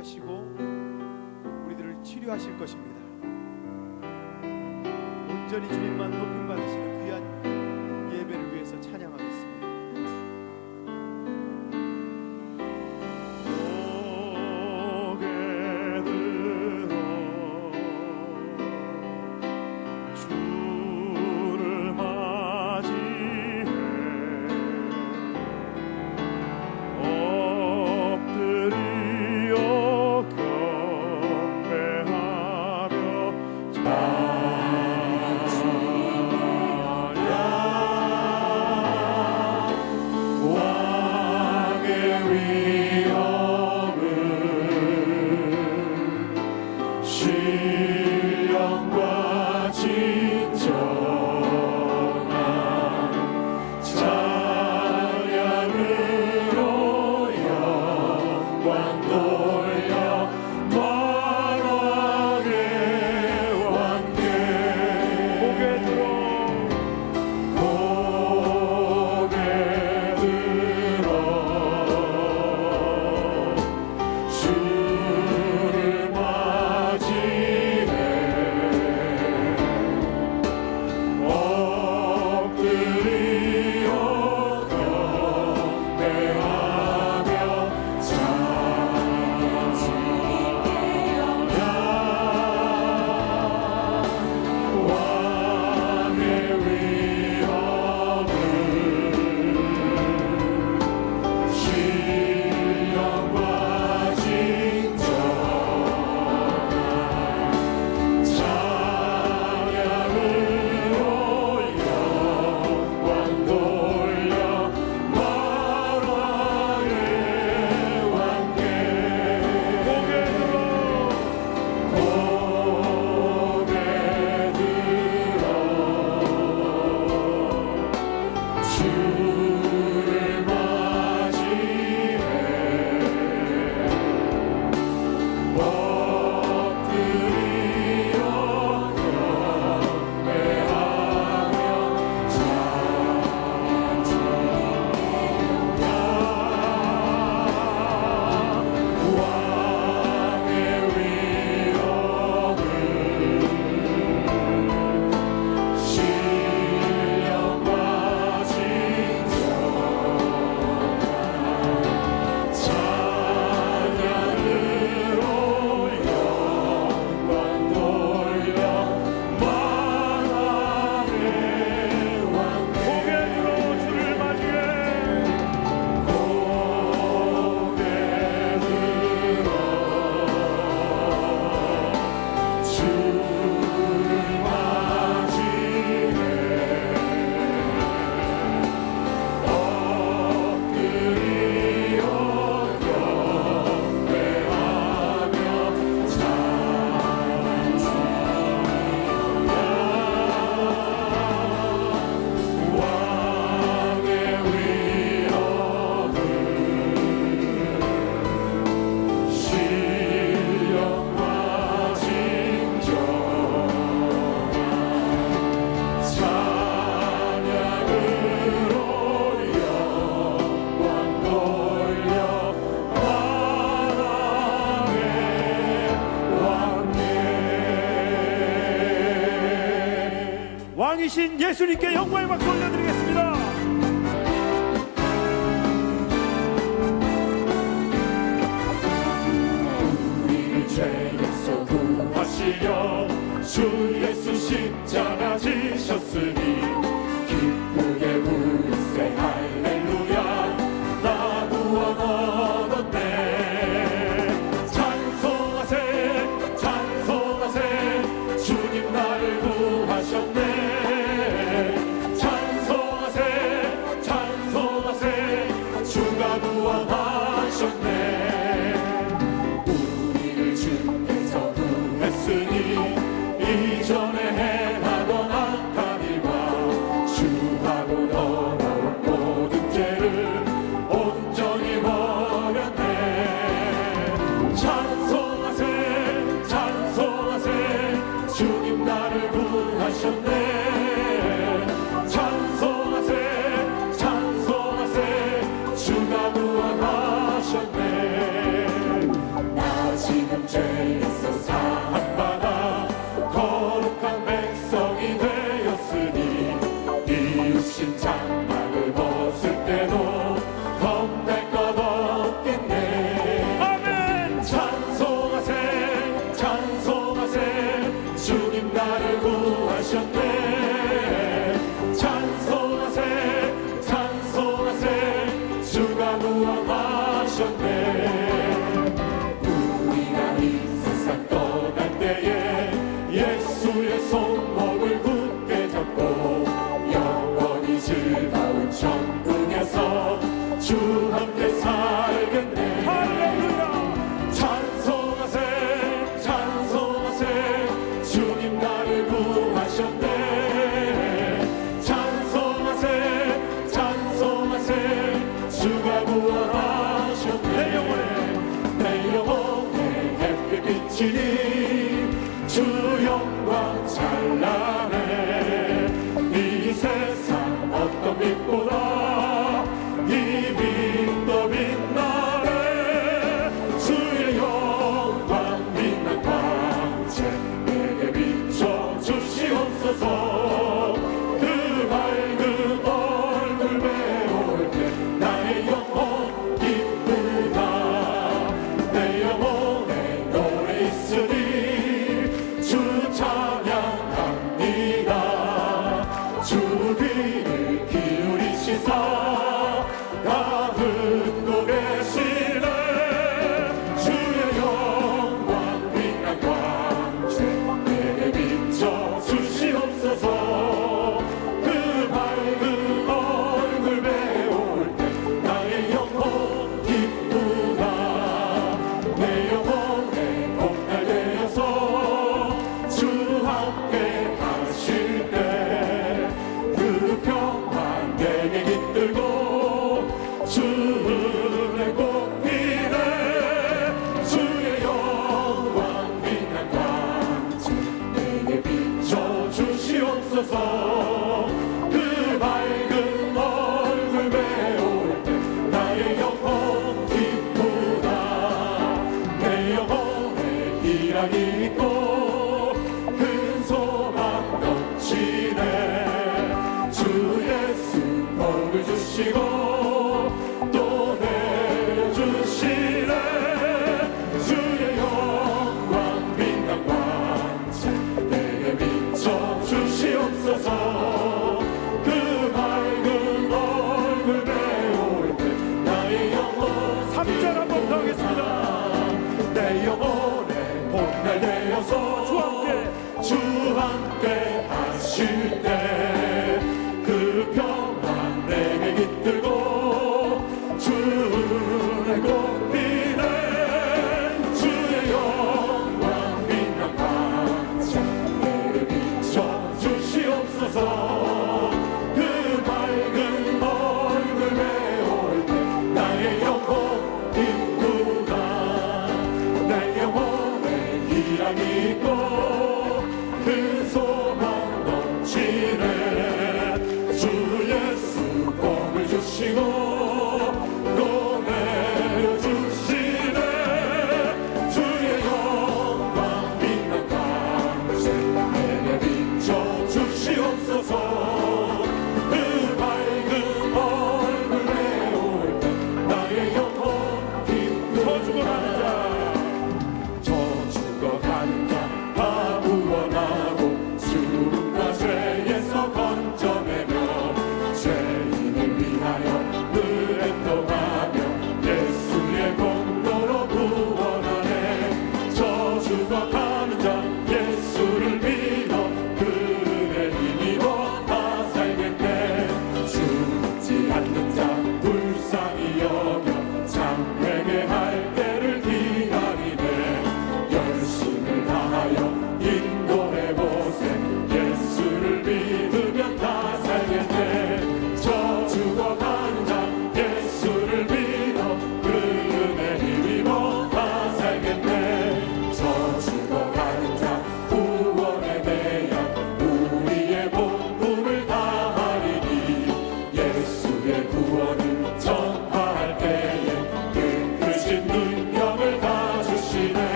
인도하시고 우리들을 치료하실 것입니다. 온전히 주님만 높임 받으시는 귀한 예배를 위해서 찬양하겠습니다. 왕이신 예수님께 영광의 박수 올려드리겠습니다. 우리를 죄에서 구하시려 주 예수 십자가 지셨으니 기쁘게 울세 할렐루야 나 구원 얻었네. 찬송하세 찬송하세 주님 나를 구하셨네. 이전에 행하던 악한 일과 주하고 더러운 모든 죄를 온전히 버렸네. 찬송하세 찬송하세 주님 나를 구하셨네. 찬송하세 찬송하세 주가 구원하셨네. 나 죄에서 사함받아 거룩한 백성이 되었으니 이으신 장막을 벗을 때도 겁낼 것 없겠네. 아멘. 찬송하세 찬송하세 주님 나를 구하셨네. 찬송하세 찬송하세 주가 구원하셨네. 우리가 이 세상 떠날 때에 예수의 손목을 굳게 잡고 영원히 즐거운 천국에서 주 함께 살겠네. 할렐루야. 찬송하세 찬송하세 주님 나를 구하셨네. 찬송하세 찬송하세 주가 구원하셨네. 내 영혼에 햇빛 비치니 주 영광 찬란해. 이 세상 어떤 빛보다 이 빛 더 빛나네. 주의 영광 빛난 광채 내게 비춰 주시옵소서. 그 밝은 얼굴 배울 때 나의 영혼 기쁘다. 내 영혼에 노래 있으니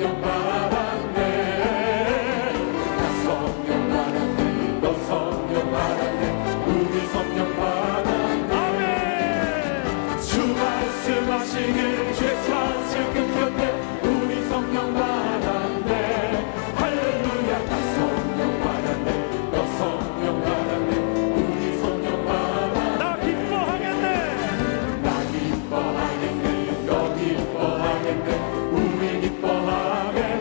성령 받았네. 나 성령 받았네. 너 성령 받았네. 우리 성령 받았네. 아멘. 주 말씀하시길 주의 사슬 끊겼네. 우리 성령 받았네. 할렐루야. 나 성령 받았네. 너 성령 받았네. 우리 성령 받았네. 나 기뻐하겠네. 나 기뻐하겠네. 너 기뻐하겠네. 우리 기뻐하겠네.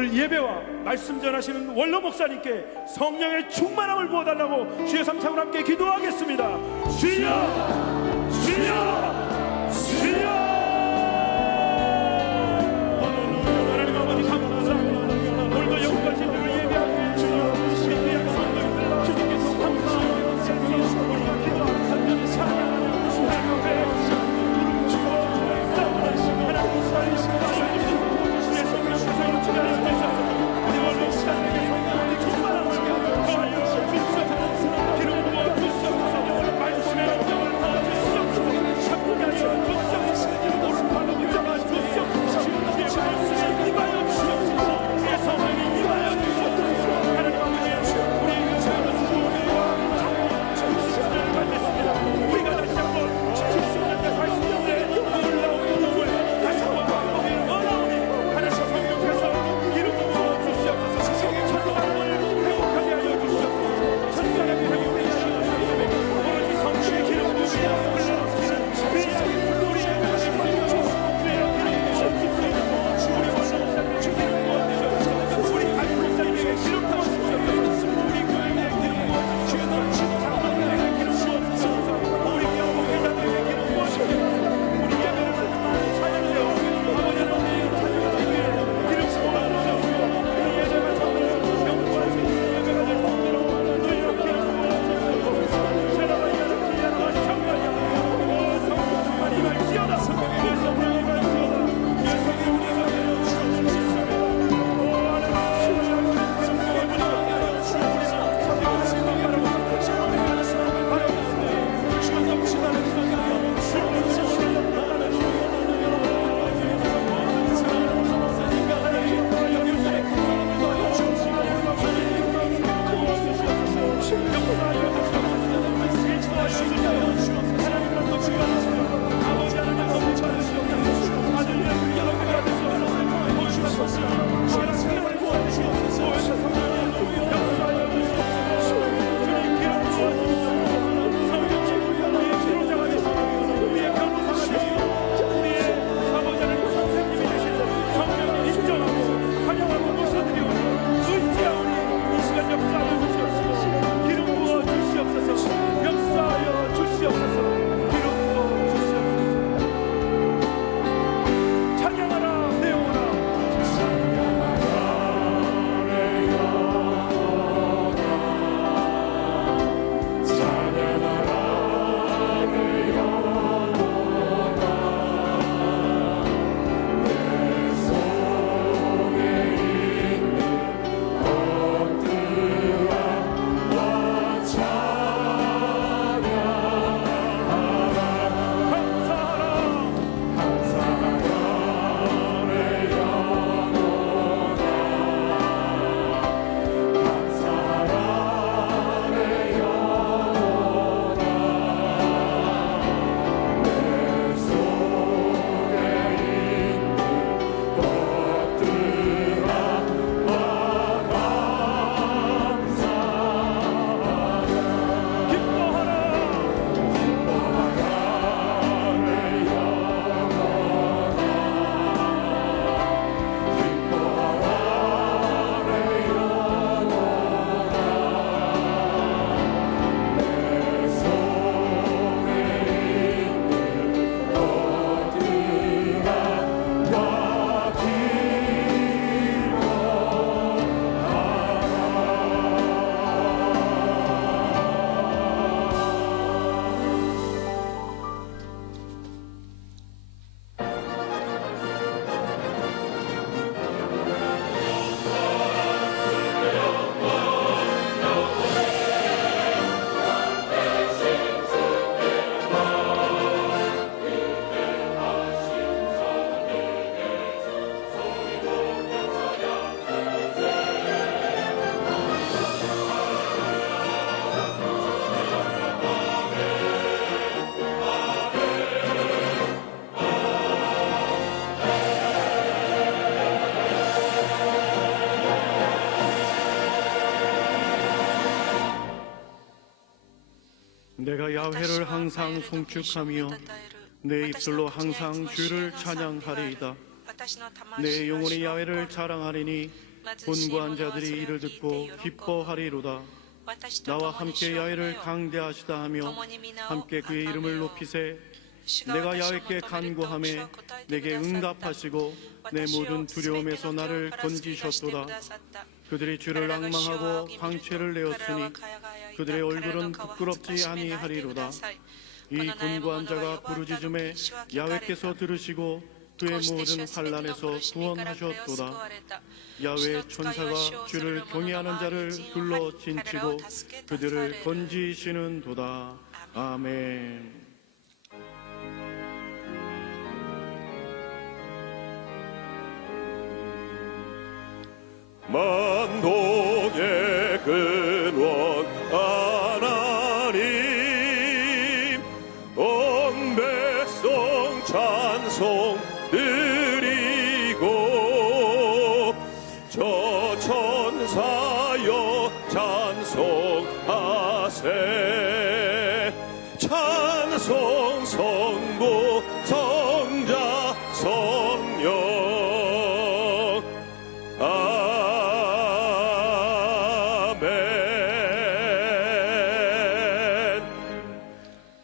오늘 예배와 말씀 전하시는 원로 목사님께 성령의 충만함을 부어달라고 주의 삼창으로 함께 기도하겠습니다. 주여, 주여, 주여. 하나님 아버지 감사합니다. 오늘도 영광 진리를 예배하기 위해 주여 예배하는 성도님들 주님께서 감사하며 우리가 기도하는 산전을 사랑하며 하나님 앞에 무릎 꿇고 싸움하시고 하나님 살리시고 주의 성령 주의 주관을 주셔서 우리 원로 목사님에게 성령의 충만함을 더하여 주시옵소서. 기름 부어 주시옵소서. 말씀의 영광을 더하여 주시옵소서. 참고하여 주시옵소서. 오른팔로 붙잡아 주시옵소서. 주의 말씀에 임하여 주시옵소서. 주의 성령이 임하여 주시옵소서. 하나님 아버지 우리의 죄는 수고와 정의를 받겠습니다. 우리가 다시 한번 70년대 80년대 놀라운 꿈을 다시 한번 바꾸기 원하오니 하나님 성령께서 기름 부어 주시옵소서. 천사를 회복하게 하여 주시옵소서. 천사를 회복하게 하여 주시옵소서. 오로지 성령의 기름 부으시며 흘러넘치는 위대한 우리의 하나님 주의 기름 부어 주시옵소서. 우리 원로 목사님에게 기름 부어 주시옵소서. 우리 가족 목사님에게 기름 부어 주시옵소서. 우리 교회에 기름 부어 주시옵소서. 장로님에게 기름 부어 주시옵소서. 우리 교회장님에게 기름 부어 주시옵소서. 우리 예배를 찬양하여 아버지 하나님의 찬양하기 위해 기름 부어 주시옵소서. 이 예배가 정말 영광을 예배가 될 수 있도록 주여 기름 부어 주시옵소서. 세라바이아를 기야라 정말이야. 성령 충만히 임할지어다. 성령이 임할지어다. 성령이 우리가 주시옵소서. 내가 야훼를 항상 송축하며 내 입술로 항상 주를 찬양하리이다. 내 영혼이 야훼를 자랑하리니 곤고한 자들이 이를 듣고 기뻐하리로다. 나와 함께 야훼를 강대하시다 하며 함께 그의 이름을 높이세. 내가 야훼께 간구하매 내게 응답하시고 내 모든 두려움에서 나를 건지셨도다. 그들이 주를 앙망하고 광채를 내었으니 그들의 얼굴은 부끄럽지 아니하리로다. 이 곤고한 자가 부르짖음에 야훼께서 들으시고 그의 모든 환난에서 구원하셨도다. 야훼 천사가 주를 경외하는 자를 둘러 진치고 그들을 건지시는도다. 아멘. 만동의 근원 하나님, 온 백성 찬송 드리고 저 천사여 찬송하세. 찬송 성부 성자 성령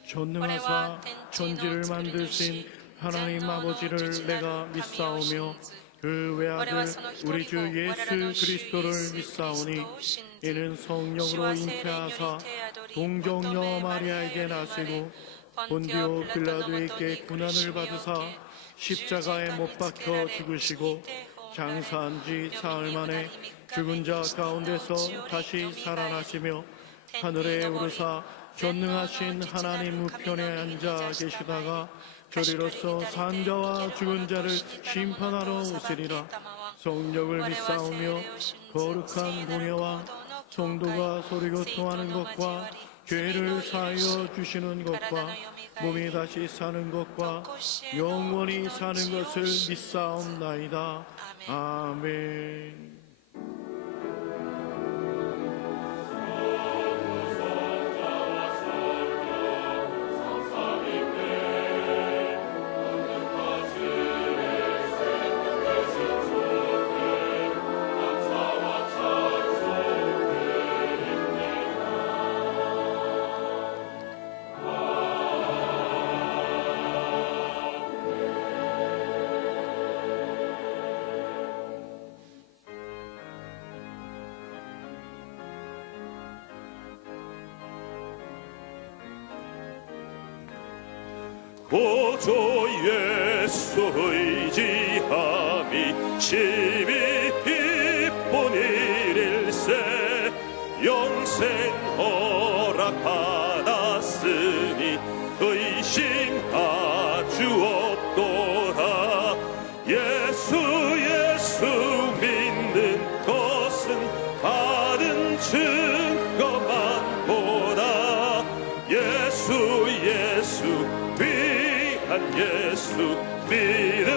전능하사 천지를 만드신 하나님 아버지를 내가 믿사오며 그 외아들 우리 주 예수 그리스도를 믿사오니 이는 성령으로 잉태하사 동정녀 마리아에게 나시고 본디오 빌라도에게 고난을 받으사 십자가에 못 박혀 죽으시고 장사한 지 사흘 만에 죽은 자 가운데서 다시 살아나시며 하늘에 오르사 전능하신 하나님 우편에 앉아 계시다가 저리로서 산자와 죽은 자를 심판하러 오시리라. 성령을 믿사오며 거룩한 공예와 성도가 소리로 통하는 것과 죄를 사하여 주시는 것과 몸이 다시 사는 것과 영원히 사는 것을 믿사옵나이다. 아멘. 보조 예수 의지함이 심히 기쁜 일일세. 영생 허락받았으니 의심하주옵도다. 예수 믿는 것은 받은 증거만 보다. 예수 귀한 예수 믿음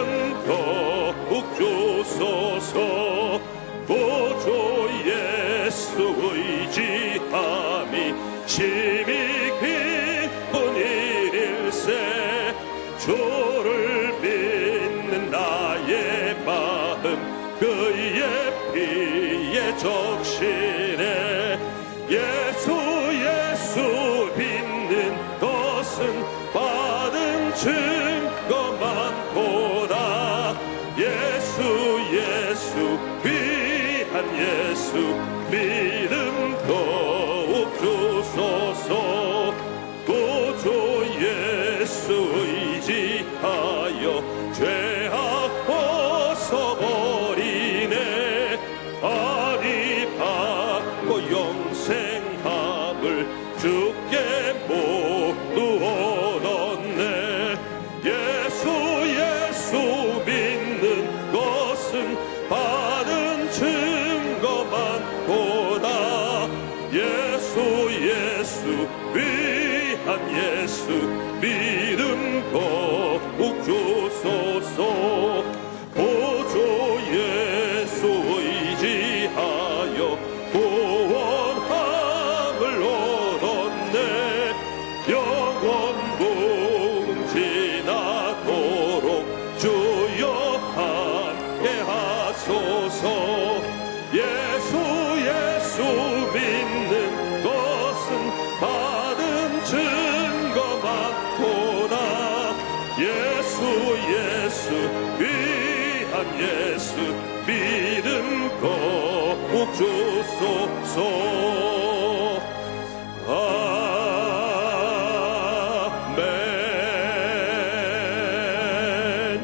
더욱 주소서. 보조 예수 의지함이 심히 기쁜 일일세. 주를 믿는 나의 마음 그의 피에 적시네. 예수 믿는 것은 받은 증거만 보다. 예수 귀한 예수 믿음 더욱 주소서. 보조 예수 의지하여 죄악 벗어버리네. 아니 받고 영생함을 주께 모두 얻었네. 예수 믿는 것은 받은 증거만 보다. 예수 귀한 예수 믿음 더욱 주소서. 보조 예수 의지하여 구원함을 얻었네. 영원 지나도록 주여 함께 하소서. 예수 믿음 거룩 주소서. 아멘.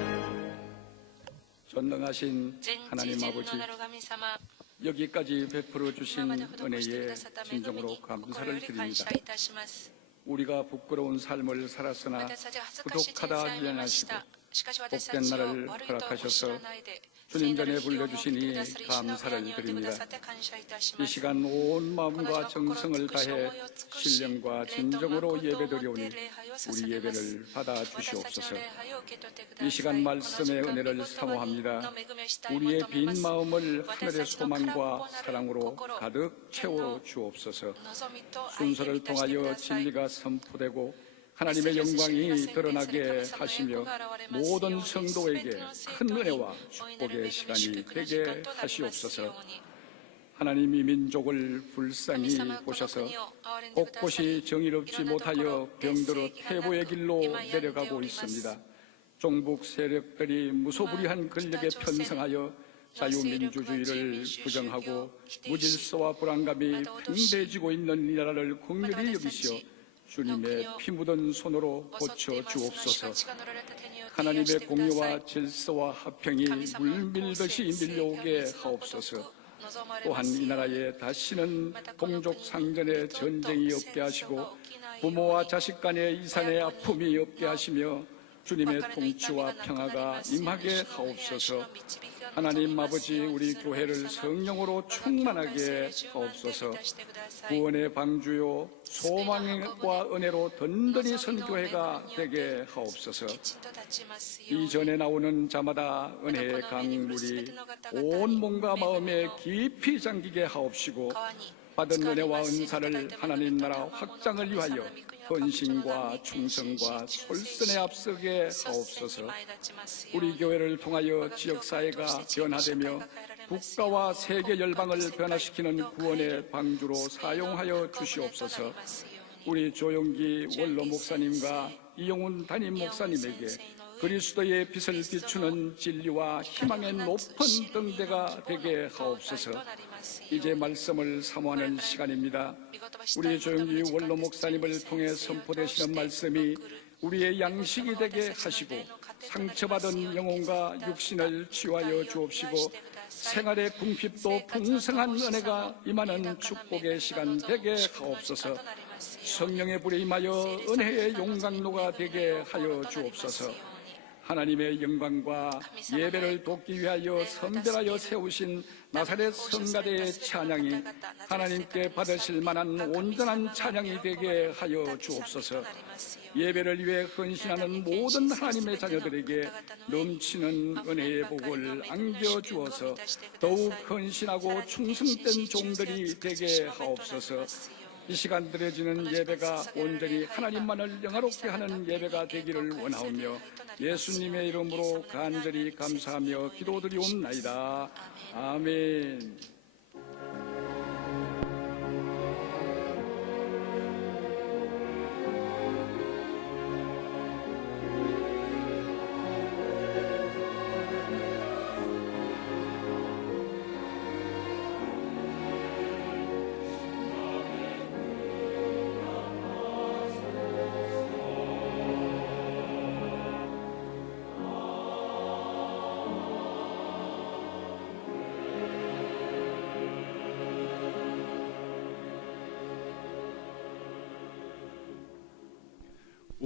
전능하신 하나님 아버지, 여기까지 베풀어 주신 은혜에 진정으로 감사를 드립니다. 우리가 부끄러운 삶을 살았으나 부족하다 미안하시고 복된 날을 허락하셔서 주님 전에 불러주시니 감사를 드립니다. 이 시간 온 마음과 정성을 다해 신령과 진정으로 예배드리오니 우리 예배를 받아 주시옵소서. 이 시간 말씀의 은혜를 사모합니다. 우리의 빈 마음을 하늘의 소망과 사랑으로 가득 채워 주옵소서. 순서를 통하여 진리가 선포되고 하나님의 영광이 드러나게 하시며 모든 성도에게 큰 은혜와 축복의 시간이 되게 하시옵소서. 하나님이 민족을 불쌍히 보셔서 곳곳이 정의롭지 못하여 병들어 퇴보의 길로 내려가고 있습니다. 종북 세력들이 무소불위한 권력에 편성하여 자유민주주의를 부정하고 무질서와 불안감이 팽배해지고 있는 이 나라를 긍휼히 여기시어 주님의 피 묻은 손으로 고쳐 주옵소서. 하나님의 공의와 질서와 화평이 물밀듯이 밀려오게 하옵소서. 또한 이 나라에 다시는 동족 상전의 전쟁이 없게 하시고 부모와 자식 간의 이산의 아픔이 없게 하시며 주님의 통치와 평화가 임하게 하옵소서. 하나님 아버지, 우리 교회를 성령으로 충만하게 하옵소서. 구원의 방주요 소망과 은혜로 든든히 선 교회가 되게 하옵소서. 이전에 나오는 자마다 은혜의 강물이 온 몸과 마음에 깊이 잠기게 하옵시고 받은 은혜와 은사를 하나님 나라 확장을 위하여 헌신과 충성과 솔선에 앞서게 하옵소서. 우리 교회를 통하여 지역사회가 변화되며 국가와 세계 열방을 변화시키는 구원의 방주로 사용하여 주시옵소서. 우리 조용기 원로 목사님과 이용훈 담임 목사님에게 그리스도의 빛을 비추는 진리와 희망의 높은 등대가 되게 하옵소서. 이제 말씀을 사모하는 시간입니다. 우리 조용기 원로 목사님을 통해 선포되시는 말씀이 우리의 양식이 되게 하시고 상처받은 영혼과 육신을 치유하여 주옵시고 생활의 궁핍도 풍성한 은혜가 임하는 축복의 시간 되게 하옵소서. 성령의 불에 임하여 은혜의 용광로가 되게 하여 주옵소서. 하나님의 영광과 예배를 돕기 위하여 선별하여 세우신 나사렛 성가대의 찬양이 하나님께 받으실 만한 온전한 찬양이 되게 하여 주옵소서. 예배를 위해 헌신하는 모든 하나님의 자녀들에게 넘치는 은혜의 복을 안겨주어서 더욱 헌신하고 충성된 종들이 되게 하옵소서. 이 시간 드려지는 예배가 온전히 하나님만을 영화롭게 하는 예배가 되기를 원하오며 예수님의 이름으로 간절히 감사하며 기도드리옵나이다. 아멘.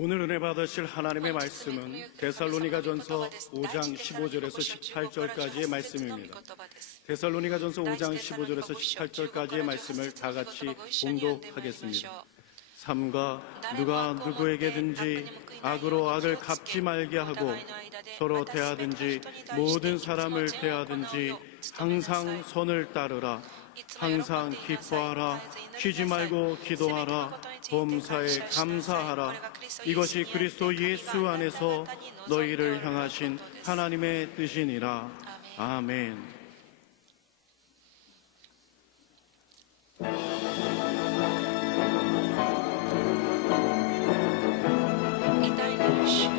오늘 은혜 받으실 하나님의 말씀은 데살로니가전서 5장 15절에서 18절까지의 말씀입니다. 데살로니가전서 5장 15절에서 18절까지의 말씀을 다 같이 봉독하겠습니다. 삼가 누가 누구에게든지 악으로 악을 갚지 말게 하고 서로 대하든지 모든 사람을 대하든지 항상 선을 따르라. 항상 기뻐하라. 쉬지 말고 기도하라. 범사에 감사하라. 이것이 그리스도 예수 안에서 너희를 향하신 하나님의 뜻이니라. 아멘. 이달의 이슈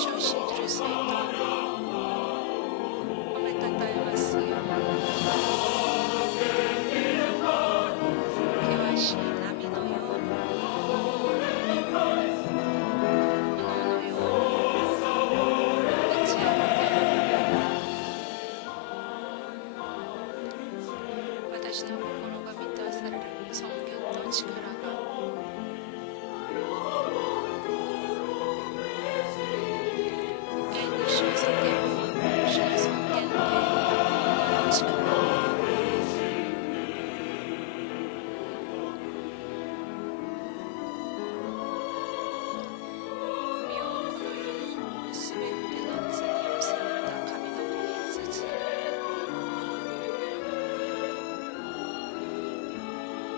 主を信じる生徒褒めたたえますよ。険しい波のように炎のように立ち上がって私の心が満たされる尊厳と力が永遠に主を叫ぶ主の尊厳と力身をすべての罪を背負った神の子羊それイエスの名を背負った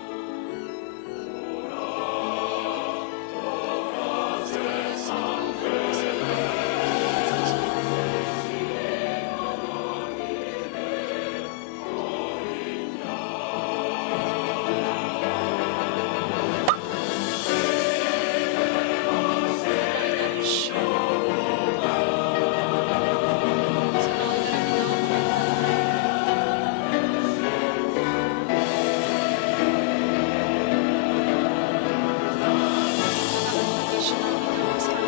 神の子羊大なる主そのお祈りの名を褒め主の皆を賛美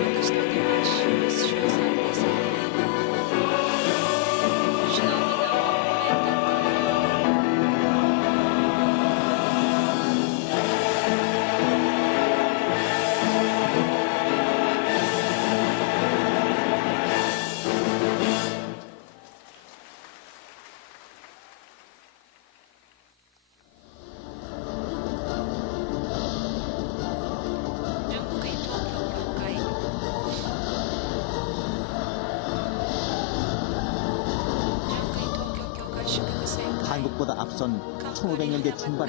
私の手は主を賛美せよ主の皆を褒めたたえ純悔東京教会祝福聖会 한국보다 앞선 1500년대 중반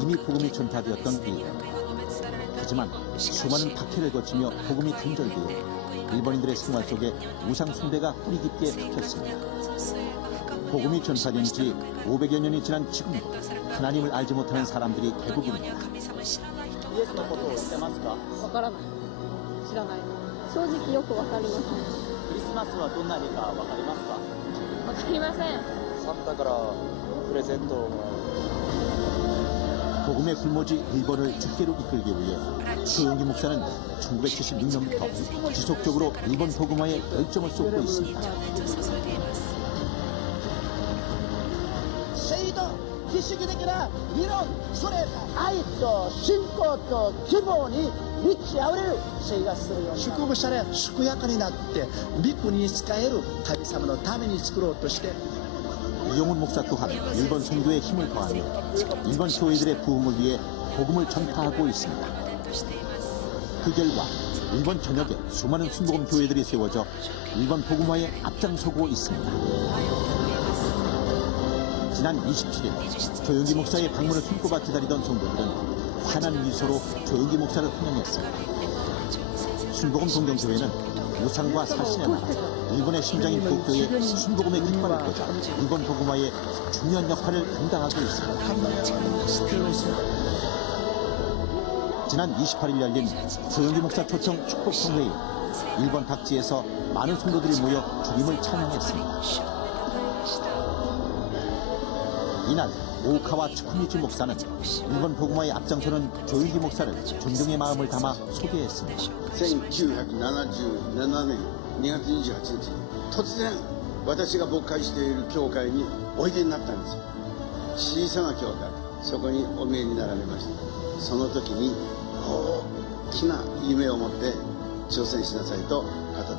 이미 복음이 전파되었던 일본. 하지만 수많은 박해를 거치며 복음이 단절되어 일본인들의 생활 속에 우상 숭배가 뿌리 깊게 박혔습니다. 복음이 전파된 지 500여 년이 지난 지금도 하나님을 알지 못하는 사람들이 대부분입니다. イエスのことを知ってますか？わからない。知らない。正直よくわかりません。クリスマスはどんな日かわかりますか？わかりません。 산타가プレゼントをもらう 복음의 불모지 일본을 주께로 이끌기 위해 조용기 목사는 1976년부터 지속적으로 일본 복음화에 열정을 쏟고 있습니다. 正義と非主義的な理論、それ愛と信仰と希望に満ち溢れる生活するように祝福され健やかになって御国に仕える神様のために作ろうとして 이용훈 목사 또한 일본 선교에 힘을 더하며 일본 교회들의 부흥을 위해 복음을 전파하고 있습니다. 그 결과 일본 전역에 수많은 순복음 교회들이 세워져 일본 복음화에 앞장서고 있습니다. 지난 27일 조용기 목사의 방문을 손꼽아 기다리던 성도들은 환한 미소로 조용기 목사를 환영했습니다. 순복음 동경교회는 우상과 사신의 나라, 일본의 심장인 도쿄에 순복음의 깃발을 꽂아 일본 복음화에 중요한 역할을 감당하고 있습니다. 지난 28일 열린 조용기 목사 초청 축복 성회에 일본 각지에서 많은 성도들이 모여 주님을 찬양했습니다. 이날 오카와 츠쿠미치 목사는 일본 복음화에 앞장서는 조용기 목사를 존경의 마음을 담아 소개했습니다. 1977年2月28日突然私が牧会している教会においでになったんですよ。小さな教会、そこにお見えになられました。その時に大きな夢を持って挑戦しなさいと語っ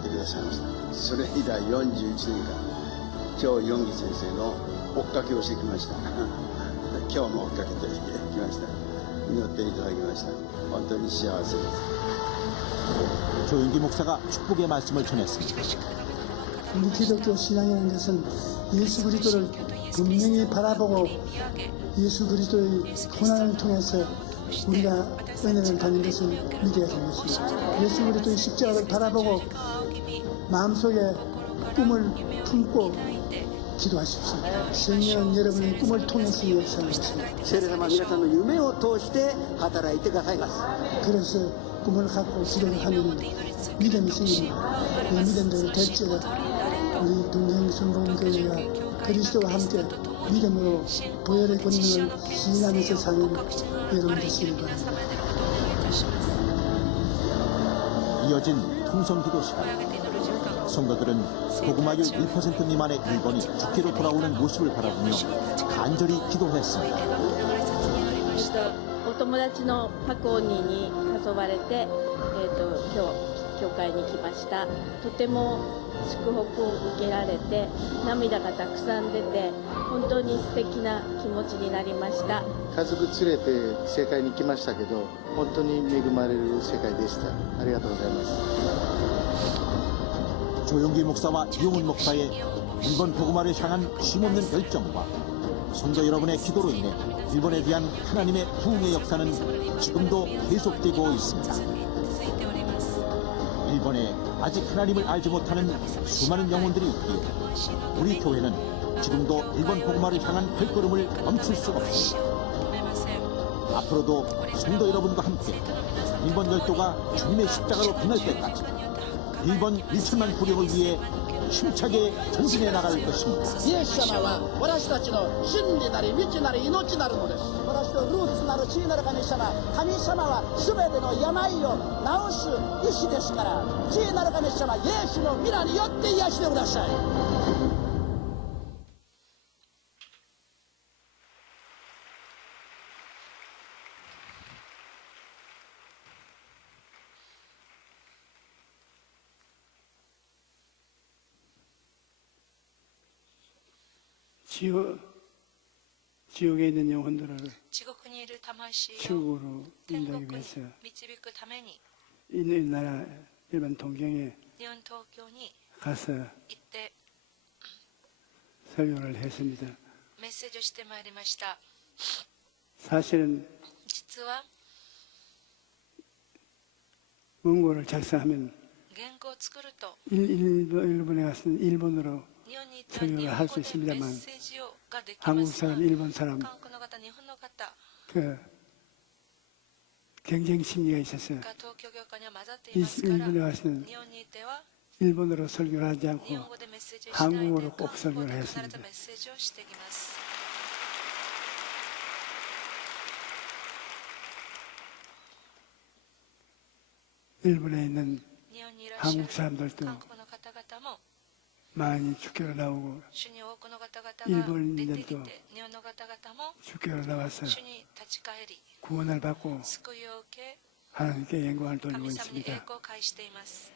てくださいました。それ以来41年間今日ヨンギ先生の追っかけをしてきました。今日も追っかけてきました。祈っていただきました。本当に幸せです。 조용기 목사가 축복의 말씀을 전했습니다. 우리 기독교 신앙이라는 것은 예수 그리스도를 분명히 바라보고 예수 그리스도의 고난을 통해서 우리가 은혜를 받는 것을 믿어야 되는 것입니다. 예수 그리스도의 십자가를 바라보고 마음속에 꿈을 품고 기도하십시오. 성령 여러분의 꿈을 통해서 역사하는 것입니다. 聖霊様は皆さんの夢を通して働いてくださいます。 그래서 꿈을 갖고 기도를 하면 믿음이 생깁니다. 그 믿음대로 될지어다 우리 동행성공교회가 그리스도와 함께 믿음으로 보혈의 권능을 시인하면서 사는 여러분 되시길 바랍니다. 이어진 통성기도 시간. 성도들은 복음화율 1% 미만의 일본이 주기로 돌아오는 모습을 바라보며 간절히 기도했습니다. お友達のパコーニに誘われて、今日教会に来ました。とても祝福を受けられて涙がたくさん出て本当に素敵な気持ちになりました。家族連れて世界に来ましたけど本当に恵まれる世界でした。ありがとうございます。 조용기 목사와 이용훈 목사의 일본 복음화를 향한 쉼없는 열정과 성도 여러분의 기도로 인해 일본에 대한 하나님의 부흥의 역사는 지금도 계속되고 있습니다. 일본에 아직 하나님을 알지 못하는 수많은 영혼들이 있기에 우리 교회는 지금도 일본 복음화를 향한 발걸음을 멈출 수 없습니다. 앞으로도 성도 여러분과 함께 일본 열도가 주님의 십자가로 빛날 때까지 일본 1천만 구령을 위해 힘차게 전진해 나갈 것입니다. イエス様は私たちの真理なり道なり命なるのです。私とルーツなる地位なる神様、神様は全ての病を治す医師ですから、地位なる神様、イエスの皆によって癒してください。 지옥에 있는 영혼들을 地獄にいる魂を 천국으로 天 인도하기 国に 위해서 導くために 있는 나라 일본 동경에 日本東京に 가서 行って 설교를 했습니다. メッセージをしてまいりました。 사실은 実は 원고를 작성하면 原稿を作ると 일본에 가서 일본어로 日本に行ったら日 설교를 本 할 語 수 でメ 있습니다만 ッセージをができ 한국 ますが 사람, 일본 사람 韓国の方、日本の方 그 경쟁 심리가 있어서 が東京業界には混ざっていますから 일본에 가서는 日本にいては 일본어로 설교를 하지 日 않고 本語でメッセージをしないで 한국어로 韓 꼭 国語 설교를 で必ず 했습니다. メッセージをしてきます。 일본에 있는 日本にいらっしゃる 한국 사람들도 韓国の方々も 많이 주교로 나오고 主に多くの方々が 일본인들도 出てきて日本の方々も 주교로 나와서 主に立ち返り 구원을 받고 救いを受け 하나님께 영광을 돌리고 神様に栄 있습니다. 光を返しています。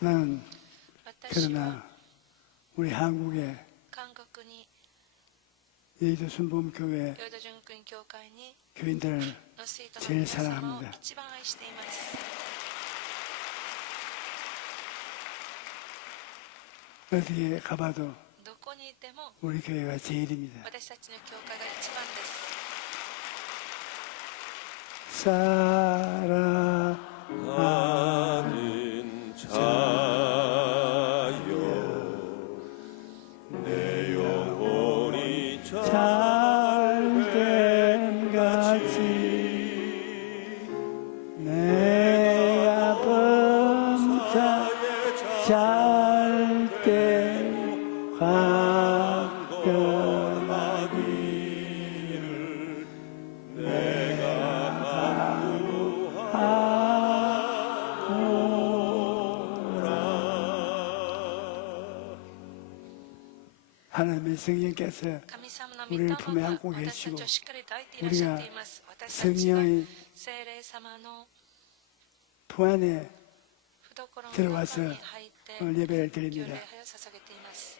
나는 私は 그러나 우리 한국의 韓国に 예의도 순복음교회 ヨード純君教会に 교인들을 の生徒の 제일 皆様を 사랑합니다. 一番愛しています。 어디에 가봐도 どこにいても 우리 교회가 제일입니다. 私たちの教会が一番です。 하는 자여 내 영혼이 잘된 같이 내가 범사 잘된 화평하기를 하나님의 성령께서 神様の御霊 우리를 품에 が 안고 私た 계시고 ちをしっかり抱いていらっしゃっています。私たちが 성령의 聖霊様の 품 안에 懐の 들어와서 中に入って 예배를 御礼 드립니다. 拝を捧げています。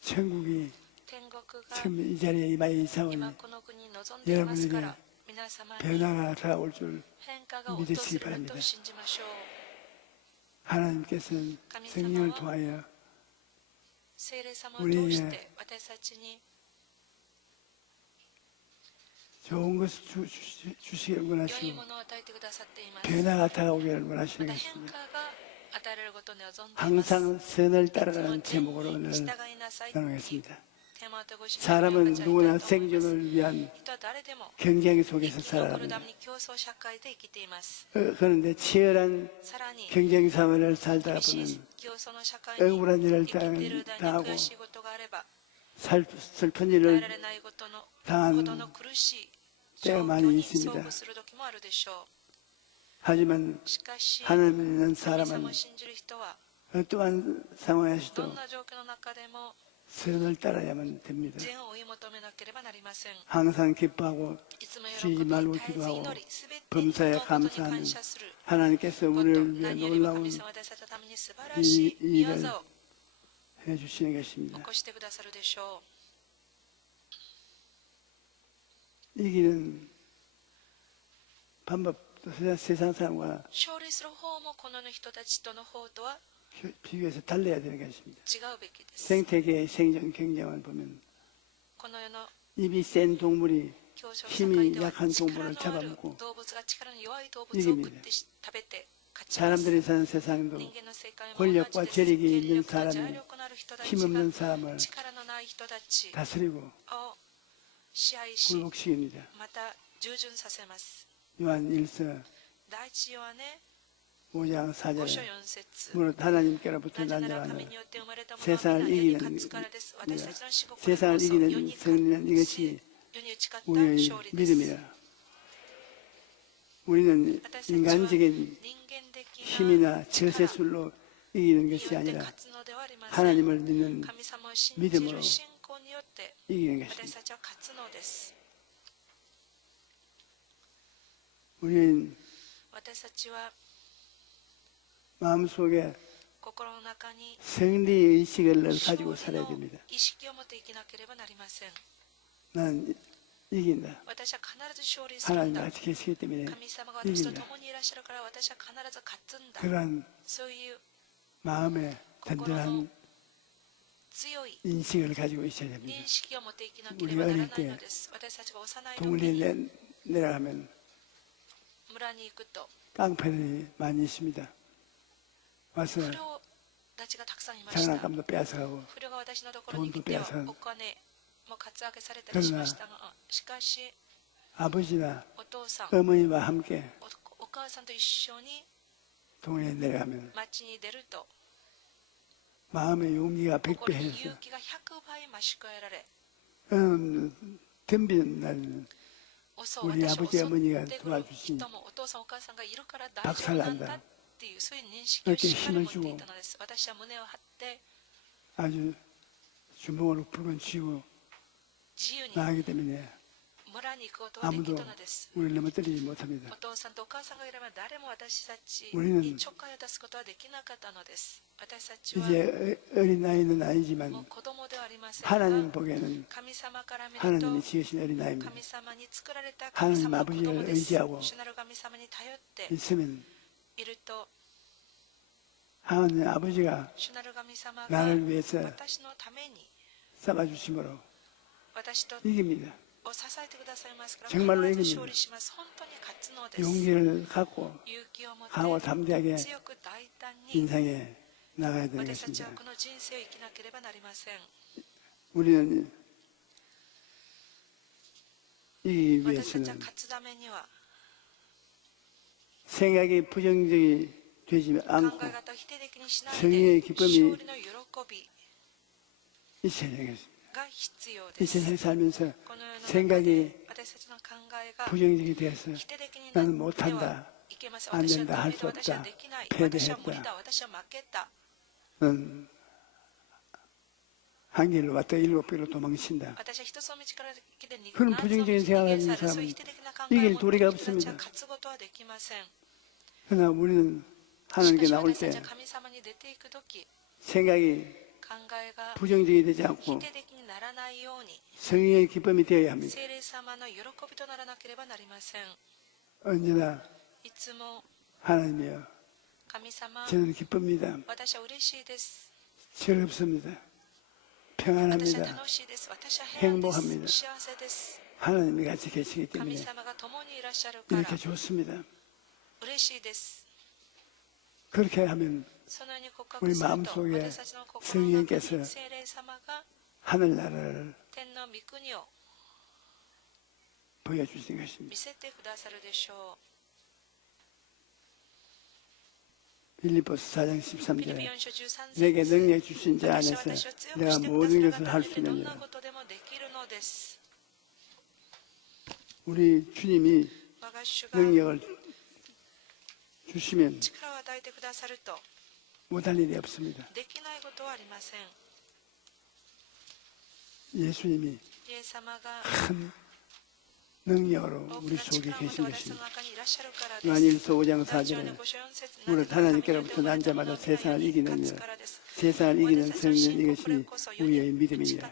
천국이 天国が 지금 이 자리에 임하여 이사오니 今この国に臨んでいますから、皆様に 변화가 다가올 줄 変化が訪れ 믿으시기 る 바랍니다. と信じましょう。 하나님께서는 성령을 통하여 聖霊様を通して私たちに 좋은 것을 주시길 良い 원하시고 ものを与えてくださっています。 변화가 다가오기를 ま 원하시는 た変 것입니다. 化が与えられることを望んでいます。 항상 선을 いつも 따르라는 제목으로 天に 오늘 従いなさい。 나누겠습니다. 사람은 누구나 생존을 위한 경쟁 속에서 살아갑니다. 그런데 치열한 경쟁 사회를 살다가 보면 억울한 일을 당하고 슬픈 일을 당한 때가 많이 있습니다. 하지만 하나님 믿는 사람은 어떠한 상황에서도 선을 따라야만 됩니다. 항상 기뻐하고 쉬지 말고 기도하고 범사에 감사하는 하나님께서 우리를 위해 놀라운 이 일을 해주시는 것입니다. 이기는 방법도 세상 사람과 비교해서 달라야 되는 것입니다. 생태계의 생존 경쟁을 보면 입이 센 동물이 힘이 약한 동물을 잡아먹고 이깁니다. 사람들이 사는 세상도 권력과 재력이 있는 사람이 힘없는 사람을 다스리고 굴복시킵니다. 요한 1서 5장 4절에 무릇 하나님께로부터 난자하는 세상을 이기는 승리는 이것이 우리의 믿음이라. 우리는 인간적인 힘이나 처세술로 이기는 것이 아니라 하나님을 믿는 믿음으로 이기는 것입니다. 우리는 마음속에 승리의식을 가지고 살아야 됩니다. 나는 이긴다. 하나님 같이 계시기 때문에 이긴다. 그러한 마음에 든든한 인식을 가지고 있어야 됩니다. 우리가 어릴 때 동네에 내려가면 깡패들이 많이 있습니다. 와서 장난감도 빼앗아가고 돈도 빼앗아가고. 그러나 아버지나 어머니와 함께 동네에 내려가면 마음의 용기가 100배 해서 덤비는 날은 우리 아버지 어머니가 도와주신 박살난다. 그렇게 힘을 주고 아주 주먹으로 붉은 쥐고 나가기 때문에 아무도 우리를 넘어뜨리지 못합니다. 우리는 이제 어린아이는 아니지만 하나님 보기에는 하나님이 지으신 어린아이입니다. 하나님 아버지를 의지하고 있으면 하나님 아버지가 나를 위해서 싸워주심으로 이깁니다. 정말로 이깁니다. 용기를 갖고 강하고 담대하게 인생에 나가야 되는 것입니다. 우리는 이기기 위해서는 생각이 부정적이 되지 않고 성령의 기쁨이 있어야 되겠습니다. 이 세상에 살면서 생각이 부정적이 돼서 나는 못한다, 안 된다, 할 수 없다, 패배했다, 한 길로 왔다 7길로 도망친다. 그런 부정적인 생각을 하는 사람은 이길 도리가 없습니다. 그러나 우리는 하나님께 나올 때 생각이 부정적이 되지 않고 성령의 기쁨이 되어야 합니다. 언제나 하나님이여 저는 기쁩니다. 즐겁습니다. 평안합니다. 행복합니다. 하나님이 같이 계시기 때문에 이렇게 좋습니다. 그렇게 하면 우리 마음속에 성령께서 하늘나라를 天の御国を 보여주신 것입니다. 見せてくださるでしょ 빌립보서 4장 う。フィリピ 13절에 4章13 내게 節 능력 주신 자 私は 안에서 私を強く 내가 してくだ 모든 さる 것을 方 할 に 수 よってどん 있느니라. なことでもできるのです。 우리 주님이 我が主が 능력을 주시면 力を与えてくださると 못할 일이 없습니다. できないことはありません。 예수님이 イエス様が 큰 능력으로 大き 우리 な 속에 力を持って 계신 私の 것입니다. 中にいらっしゃるからです。 요한일서 5장 第一章 4절에 の5章4節 무릇 하나님께로부터 난 자마다 세상을 이기느니라. 세상을 이기는 성령 이것이 우리의 믿음이니라.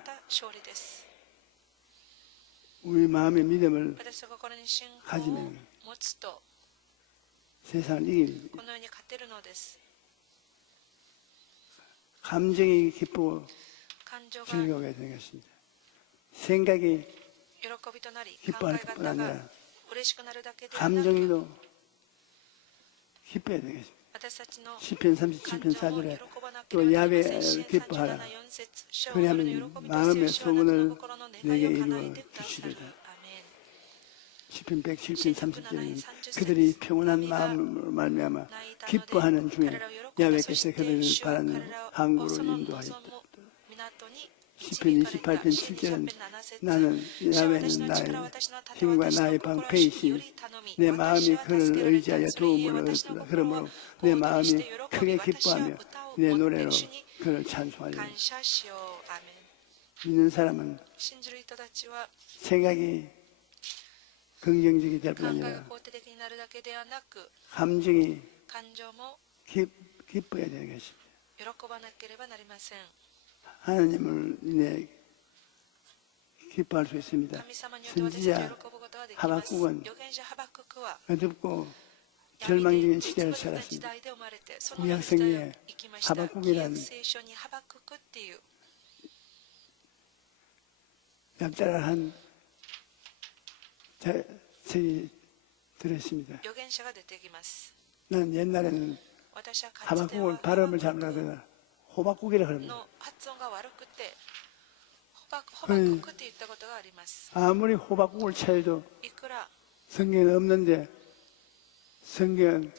우리 마음의 믿음을 私が心に信仰を 가지면 持つと 세상을 이길 このように勝てるのです。 감정이 기쁘고 感情が 즐거워야 되는 것입니다. 생각이 喜びとなり、考 기뻐할 え 뿐 方 아니라 が嬉しくなるだけではなく、 감정이도 기뻐야 되는 것입니다. 私たちの 시편 37편 4절에 또 야훼를 기뻐하라. 그리하면 마음의 소원을 내게 이루어 주시리라. 시편 107편 30절에는 그들이 평온한 마음으로 말미암아 기뻐하는 중에 야훼께서 그들을 바라는 항구로 인도하였다. 시편 28편 7절은 나는 야훼는 나의 힘과 나의 방패이시 내 마음이 그를 의지하여 도움을 얻었다. 그러므로 내 마음이 크게 기뻐하며 내 노래로 그를 찬송하리라. 믿는 사람은 생각이 긍정적이 될 뿐 아니라 감정이 기뻐야 되는 것입니다. 하나님을 인해 기뻐할 수 있습니다. 선지자 하박국은 어둡고 절망적인 시대를 살았습니다. 구약성경에 하박국이란 약달한 책이 들었습니다. 난 옛날에는 하박국을 발음을 잘못하다가 호박국이라고 합니다. 아무리 호박국을 쳐도 성경에 없는데 성경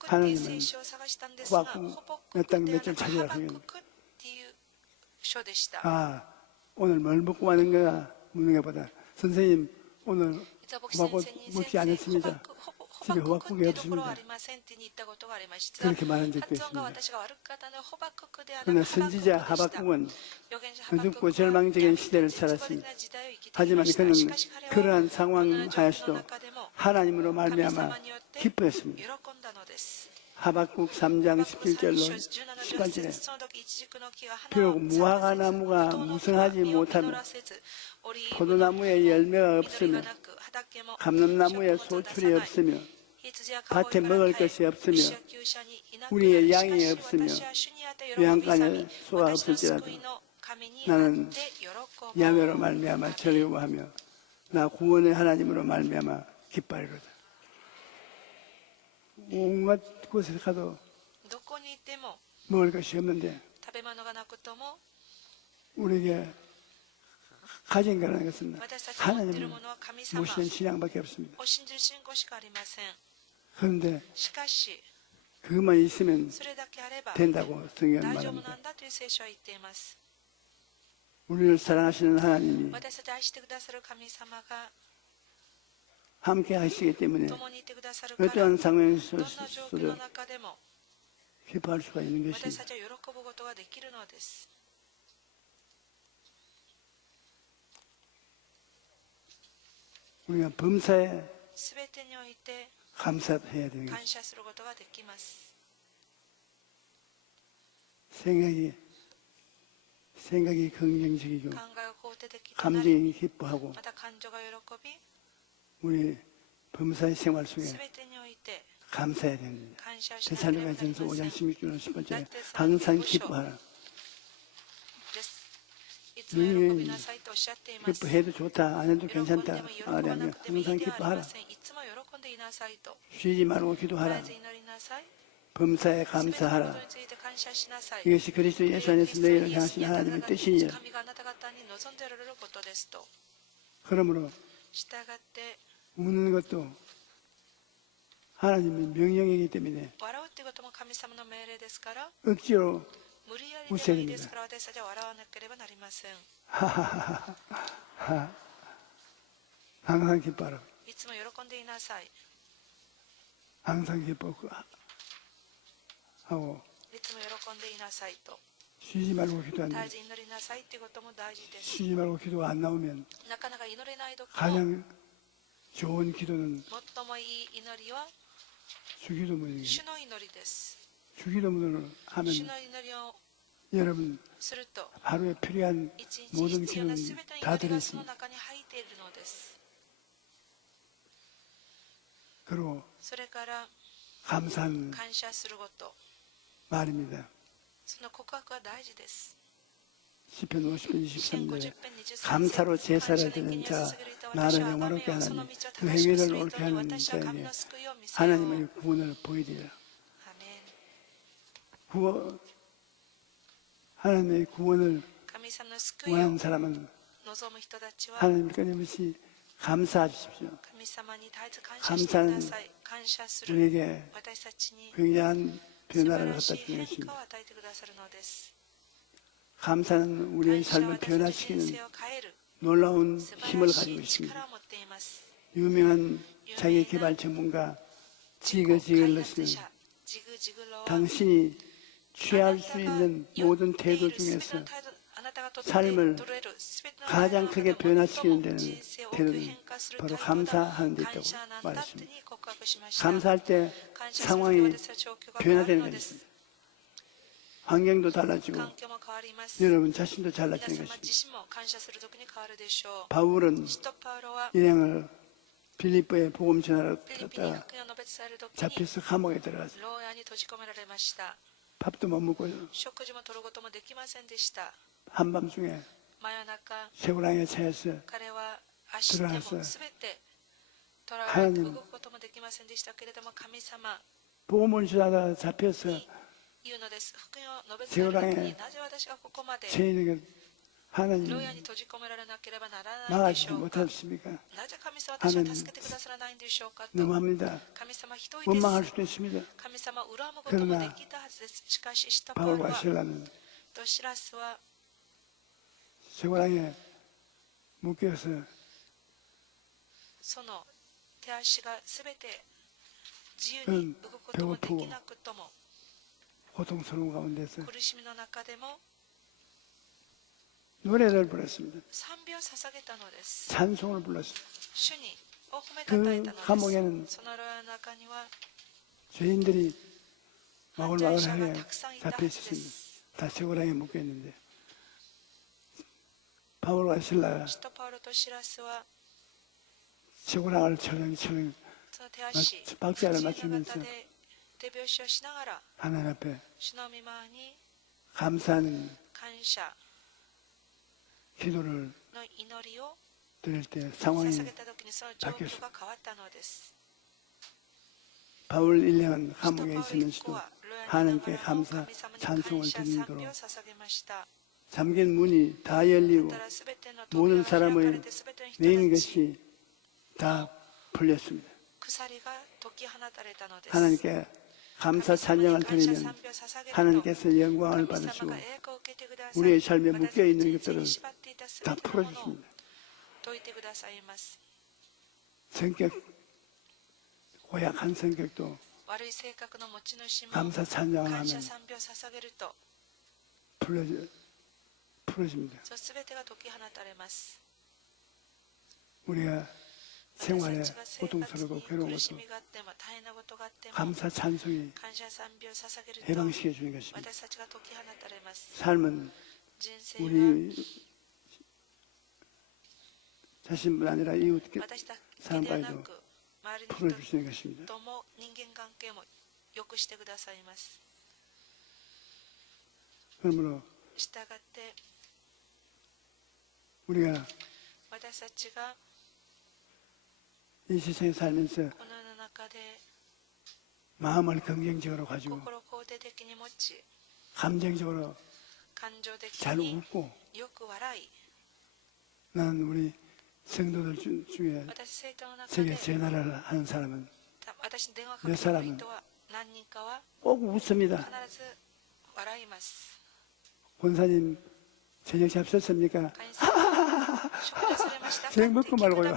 하나님은 호박국 몇 장 몇 절 찾으라 성경. 아 오늘 뭘 먹고 왔는가 묻는 것보다 선생님 오늘 호박국 먹지 않았습니다. 집에 호박국이 없습니다. 그렇게 말한 적도 있습니다. 그러나 선지자 하박국은 어둡고 절망적인 시대를 살았습니다. 하지만 그는 그러한 상황 하에서도 하나님으로 말미암아 기뻐했습니다. 하박국 3장 17절로 18절에 비록 무화과 나무가 무성하지 못하며 포도나무에 열매가 없으며 감람나무에 소출이 없으며 밭에 먹을 것이 없으며 우리의 양이 없으며 외양간에 소가 없을지라도 나는 야훼로 말미암아 즐거워하며 나 구원의 하나님으로 말미암아 기뻐하리로다. 온갖 곳에 가도 먹을 것이 없는데 우리에게 가진 거라는 것은 하나님을 모시는 신앙밖에 없습니다. 그런데 그것만 있으면 된다고 성경은 말합니다. 우리를 사랑하시는 하나님이 함께 하시기 때문에 어떠한 상황에서도 기뻐할 수가 있는 것입니다. 우리가 범사에 감사해야 되는 것입니다. 생각이 긍정적이고 감정이 기뻐하고 우리 범사의 생활 속에 감사해야 됩니다. 데살로니가전서 5장 16절 18절에 항상 기뻐하라. 기뻐해도 좋다, 안 해도 괜찮다 말하면 항상 기뻐하라. 쉬지 말고 기도하라. 범사에 すべてのこと 감사하라. について感謝しなさい。 이것이 그리스도 예수 안에서 너희를 향하신 하나님의 뜻이니라. 神があなた方に望んでおられることですと。 그러므로 従って 우는 것도 하나님의 명령이기 때문에 笑うということも神様の命令ですから、 억지로 無理やりでもいいですから私たちは笑わなければなりません。 하하하하. 항상 기뻐하라. いつも喜んでいなさい。 항상 기뻐하고 いつも喜んでいなさいと。 쉬지 말고 기도하는 絶えず祈りなさいということも大事です。 쉬지 말고 기도가 안 나오면 なかなか祈れない時も 가장 좋은 기도는 最もいい祈りは 주기도문이에요. 主の祈りです。 주기도문을 하면 主の祈りを 여러분 すると 하루에 필요한 一日 모든 必要な 기도는 すべての 다 祈りがその 들어있습니다. 中に入っているのです。 그리고 それから 감사한 感謝すること、 말입니다. その告白は大事です。 시편 50편 23절에 50編23 감사로 제사를 드리는 자 나를 영화롭게 하나니 그 행위를 옳게 하는 자에게 하나님의 구원을 보이리라. 구원, 하나님의 구원을 神様の救いを 원하는 사람은 望む人たちは 하나님을 끊임없이 감사하십시오. 神様に絶えず感謝してください。感謝する 우리에게 私たちに 굉장한 素晴 변화를 ら 갖다 しい 주는 変化 것입니다. を与えてくださるのです。 감사는 우리의 感謝は 삶을 私たちの人 변화시키는 生を変える 놀라운 素晴 힘을 らし 가지고 い 있습니다. 力を持っています。 유명한 자기개발 전문가 지그 지글러스는 ジグジグロは 당신이 취할 수 있는 모든 태도 중에서 삶을 가장 크게 변화시키는 데는 태도는 바로 감사하는 데 있다고 말했습니다. 감사할 때 상황이 변화되는 것입니다. 환경도 달라지고 여러분 자신도 달라지는 것입니다. 바울은 일행을 빌립보에 복음 전하러 갔다가 잡혀서 감옥에 들어갔어요. 밥도 못 먹고 한밤중에 새우랑에 차에서 들어가서 하나님 복음을 전하다가 잡혀서 새우랑에 죄인에게 하나님 막아주지 못했습니까? 하나님 너무합니다. 원망할 수도 있습니다. 그러나 바울과 실라는 새우랑에 묶여서 배고프고 고통스러운 가운데서 노래를 불렀습니다. 찬송을 불렀습니다. 그 감옥에는 죄인들이 마글마글하게 잡혀 있었습니다. 다 새우랑에 묶여 있는데 바울과 실라가 새우랑을 철렁철렁 박자를 맞추면서 하나님 앞에 감사하는 기도를 드릴 때 상황이 바뀌었습니다. 바울 일행은 감옥에 있으면서도 하나님께 감사 찬송을 드리도록 잠긴 문이 다 열리고 모든 사람의 매인 것이 다 풀렸습니다. 하나님께 감사 찬양을 드리면 하나님께서 영광을 받으시고 우리의 삶에 묶여있는 것들을 다 풀어주십니다. 성격, 고약한 성격도 감사 찬양을 하면 풀어집니다. 우리가 생활에 고통스럽고 괴로운 것도 감사 찬송이 해방시켜 주는 것입니다. 삶은 우리 자신뿐 아니라 이웃 사람까지도 풀어주시는 것입니다. 그러므로 우리가 이 세상에 살면서 마음을 긍정적으로 가지고 心を肯定的に持ち 감정적으로 感情的 잘 に 웃고 よく笑い 난 우리 성도들 중에 私生徒の中 세계 で 전화를 하는 사람은 私に電話かけ 몇 てくる 사람은 人は何人かは 꼭 웃습니다. 必ず笑います 권사님 저녁 잡수셨습니까? 会員さんは食事されましたか 저녁 먹고 말고요.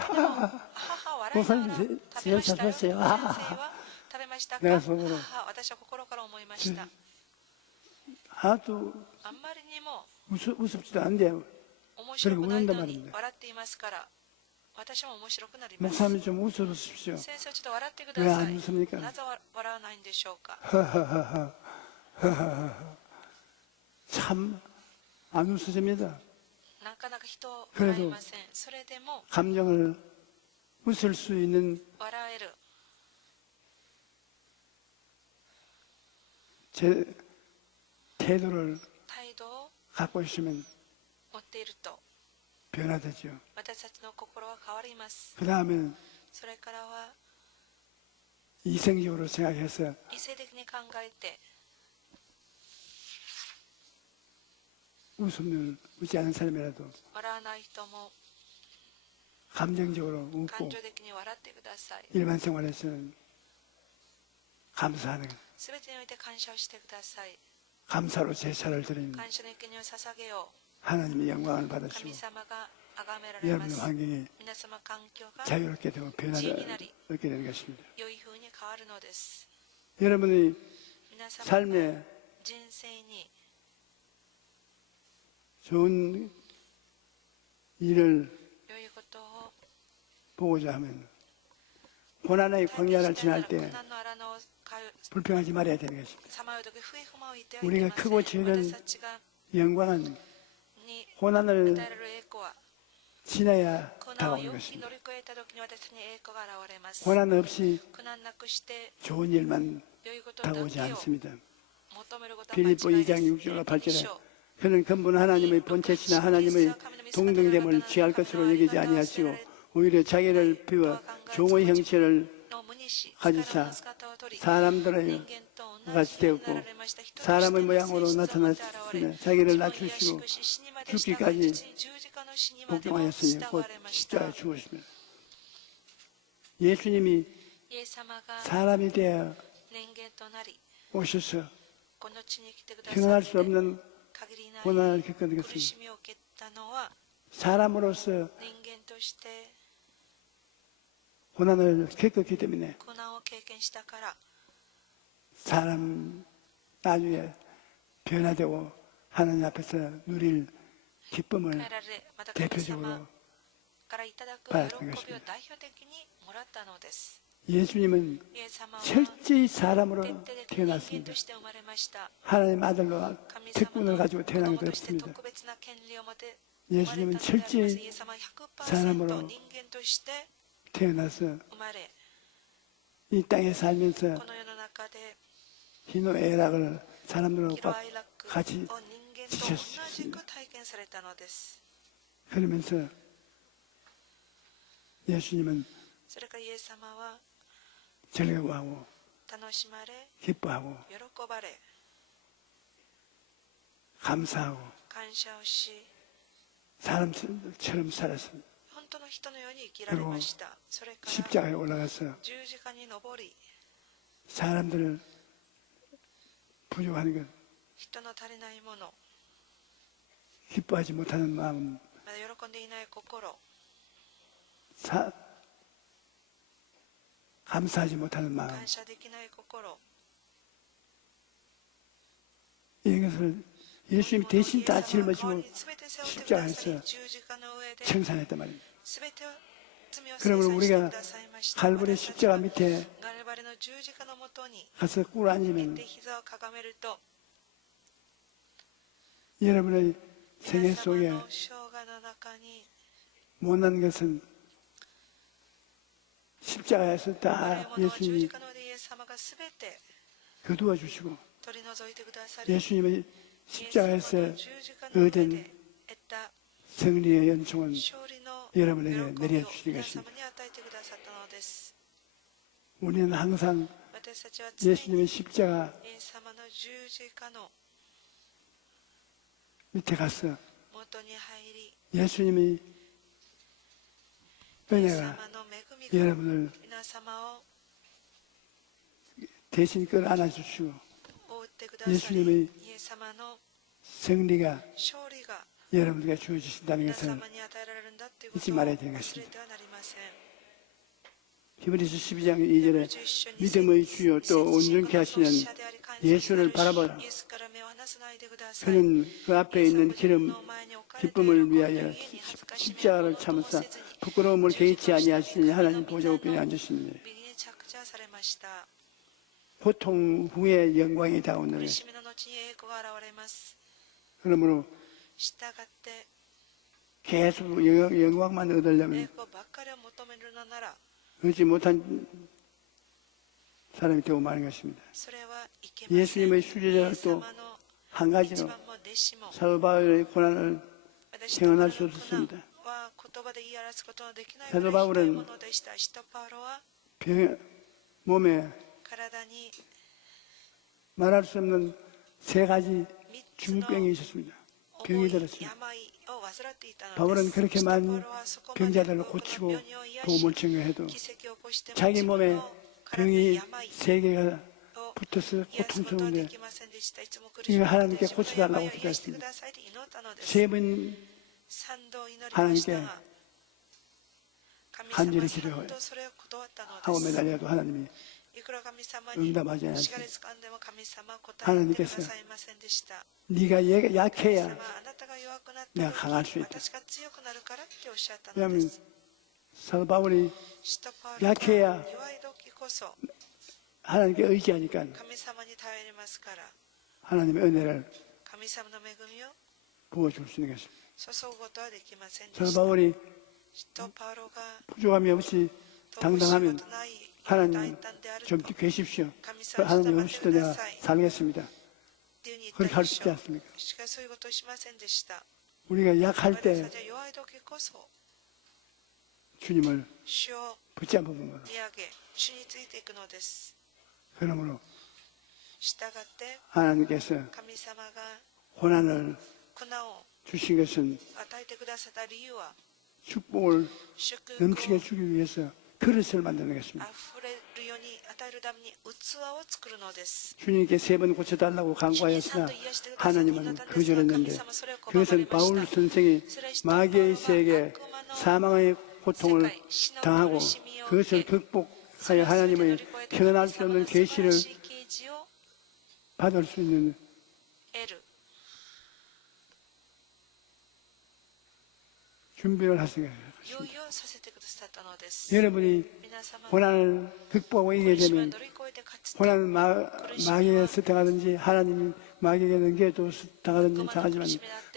母笑いながら食べましたよ 저녁 잡수셨어요. 先生は食べましたか 내가 속으로 母私は心から思いました 하도 あんまりにも 우습지도 않은데 面白くない 그리고 のに 웃는단 말입니다. 笑っていますから私も面白くなります 목사님 좀 웃어주십시오. 先生ちょっと笑ってくだ 왜 さ 안 い 웃습니까? なぜ笑わないんでしょうか 참 안 웃으십니다. なかなか人を 그래도 笑いませんそれでも 감정을 웃을 수 있는 笑える 제 태도를 態度を 갖고 있으면 持っていると 변화되죠. 私たちの心は変わります 그 다음에 それからは 이성적으로 생각해서 異性的に考えて 웃지 않은 사람이라도 笑わない人も 감정적으로 感 웃고 情的に笑ってください 일반 생활에서는 감사하는 すべてにおいて感謝をしてください 감사로 제사를 드리는 感謝の生贄を捧げよ 하나님의 영광을 う 받으시고 神様が崇められま 여러분의 す 환경이 皆様環境が 자유롭게 되고 변화를 얻게 되는 것입니다. 良い風に変わるのです 여러분의 皆様が 삶에 人生に 좋은 일을 良いことを 보고자 하면 고난의 광야를 지날 때 苦難の荒野を 불평하지 말아야 되는 것입니다. さまよう時不不満を言ってはいけ 우리가 ません 크고 지는 私たちが 영광은 に 고난을 与えられる栄光は 지나야 苦難を 다가오는 よく乗 것입니다. り越えた時に私たちに栄光が現れます 고난 없이 苦難なくして 좋은 일만 良いことだ 다가오지 けを 않습니다. 求めることは間 빌립보 違いで 2장 す 6절과 フィリピ 8절에 書 그는 근본 하나님의 본체시나 하나님의 동등됨을 취할 것으로 여기지 아니하시고 오히려 자기를 비워 종의 형체를 の無にし 가지사 姿を取り 사람들의 人間と同 같이 じにな 되었고 られました人として 사람의 の 모양으로 性質を持って 나타났으며 現れ 자기를 自分を 낮추시고 卑しくし死にまで従い 죽기까지 十字架の死にまでも 복종하였으니 従 곧 われました 십자가에 죽으십니다. 예수님이 イエス様が 사람이 되어 人間となり 오셔서 この地に来てくださ 형언할 っ 수 て 없는 限りない 고난을 겪은 苦 것은 しみを受けたのは 사람으로서 人間として 고난을 겪었기 때문에 苦難を経験したから 사람 나중에 변화되고 하나님 앞에서 누릴 기쁨을 変えられまた神 대표적으로 様からいただく喜 받았던 びを 것입니다. 代表的にもらったのです 예수님은 イエス様は 철저히 사람으로 徹底的に人間 태어났습니다. として生まれました 하나님 아들로 神様 특권을 の 가지고 子 태어나게 供として 되었습니다. 特別な権利を持って生まれた 예수님은 のであります 철저히 イエス様は 사람으로 100% 人間として 태어나서 生まれ 이 땅에 살면서 この世の中で 희노애락을 사람들과 喜怒哀楽 같이 を人間と同じく体験されたのです 그러면서 예수님은 それからイエス様は 즐거워하고 楽しまれ 기뻐하고 喜ばれ 감사하고 感謝をし 사람처럼 살았습니다. 本当の人のように生きられましたそれから 십자가에 올라가서 十字架に登り 사람들을 부족하는 것 人の足りないもの 기뻐하지 못하는 마음 まだ喜んでいない心 감사하지 못하는 마음 感謝できない心 이것을 예수님이 대신 다 イエス様が代わ 짊어지고 りに全て背負ってくださり 십자가에서 十字架の上で 청산했단 말입니다. 全てを罪を制 그러므로 裁して 우리가 くださいました 갈보리 私たち 십자가 は 밑에 ガルバリの十字架のもとに 가서 꿇어 行っ 앉으면 て膝をかがめると 여러분의 생애 皆様 속에 の生涯の中に 못난 것은 십자가에서 悪い 다 ものは十字 예수님이 架の上でイエス様が全て 거두어 주시고 取り除いてくださり 예수님의 イエス 십자가에서 様の十字架の上で 얻은 得た 승리의 연총은 勝利の 여러분에게 喜びを 내려주시는 皆様 것입니다. に与えてくださったのです 우리는 항상 私たちは常に 예수님의 십자가 イエス様の十字架の 밑에 가서 元に入り 예수님이 イエス 은혜가 様の恵みが 여러분을 皆様を 대신 끌어안아주시고 覆ってくださり 예수님의 イエス様の 승리가 勝利が 여러분에게 주어지신다는 皆 것을 様に与えられるんだということ 잊지 を 말아야 忘れ 되겠습니다. てはなりません。 히브리서 12장 2절에 믿음의 주요 또 온전케 하시는 예수를 바라보라. 그는 그 앞에 있는 기쁨을 위하여 십자가를 참으사 부끄러움을 개의치 아니하시니 하나님 보좌 우편에 앉으시느니라. 고통 후에 영광이 다오느라. 그러므로 계속 영광만 얻으려면 얻지 못한 사람이 되고 마는 것입니다. 예수님의 수제자를 또 한 가지로 사도 바울의 고난을 행언할 수 없었습니다. 사도 바울은 몸에 말할 수 없는 세 가지 중병이 있었습니다. 병이 들었습니다. 바울은 그렇게 많은 병자들을 고치고 도움을 청구해도 자기 몸에 병이 세 개가 붙어서 고통스러운데 이거 하나님께 고쳐달라고 기도했습니다. 세 번 하나님께 간절히 기도하고 매달려도 하나님이 응답하지 않았습니다. 하나님께서 네가 약해야 내가 강할 수 있다. 왜냐하면 사도 바울이 약해야 하나님께 의지하니까 하나님의 은혜를 부어줄 수 있는 것입니다. 사도 바울이 부족함이 없이 당당하면 하나님 좀 계십시오. 하나님 없이도 내가 살겠습니다. 그렇게 할 수 있지 않습니까? 우리가 약할 때 주님을 붙잡은 거로. 그러므로 하나님께서 고난을 주신 것은 축복을 넘치게 주기 위해서 그릇을 만드는 것입니다. 주님께 세 번 고쳐달라고 간구하였으나 하나님은 거절했는데 그것은 바울 선생이 마귀의 세계 사망의 고통을 당하고 그것을 극복하여 하나님의 표현할 수 없는 계시를 받을 수 있는 준비를 하시게 하십니다. 여러분이 고난을 극복하고 이기게 되면 고난을 마귀에서 당하든지 하나님이 마귀에게 넘겨도 당하든지 당하지만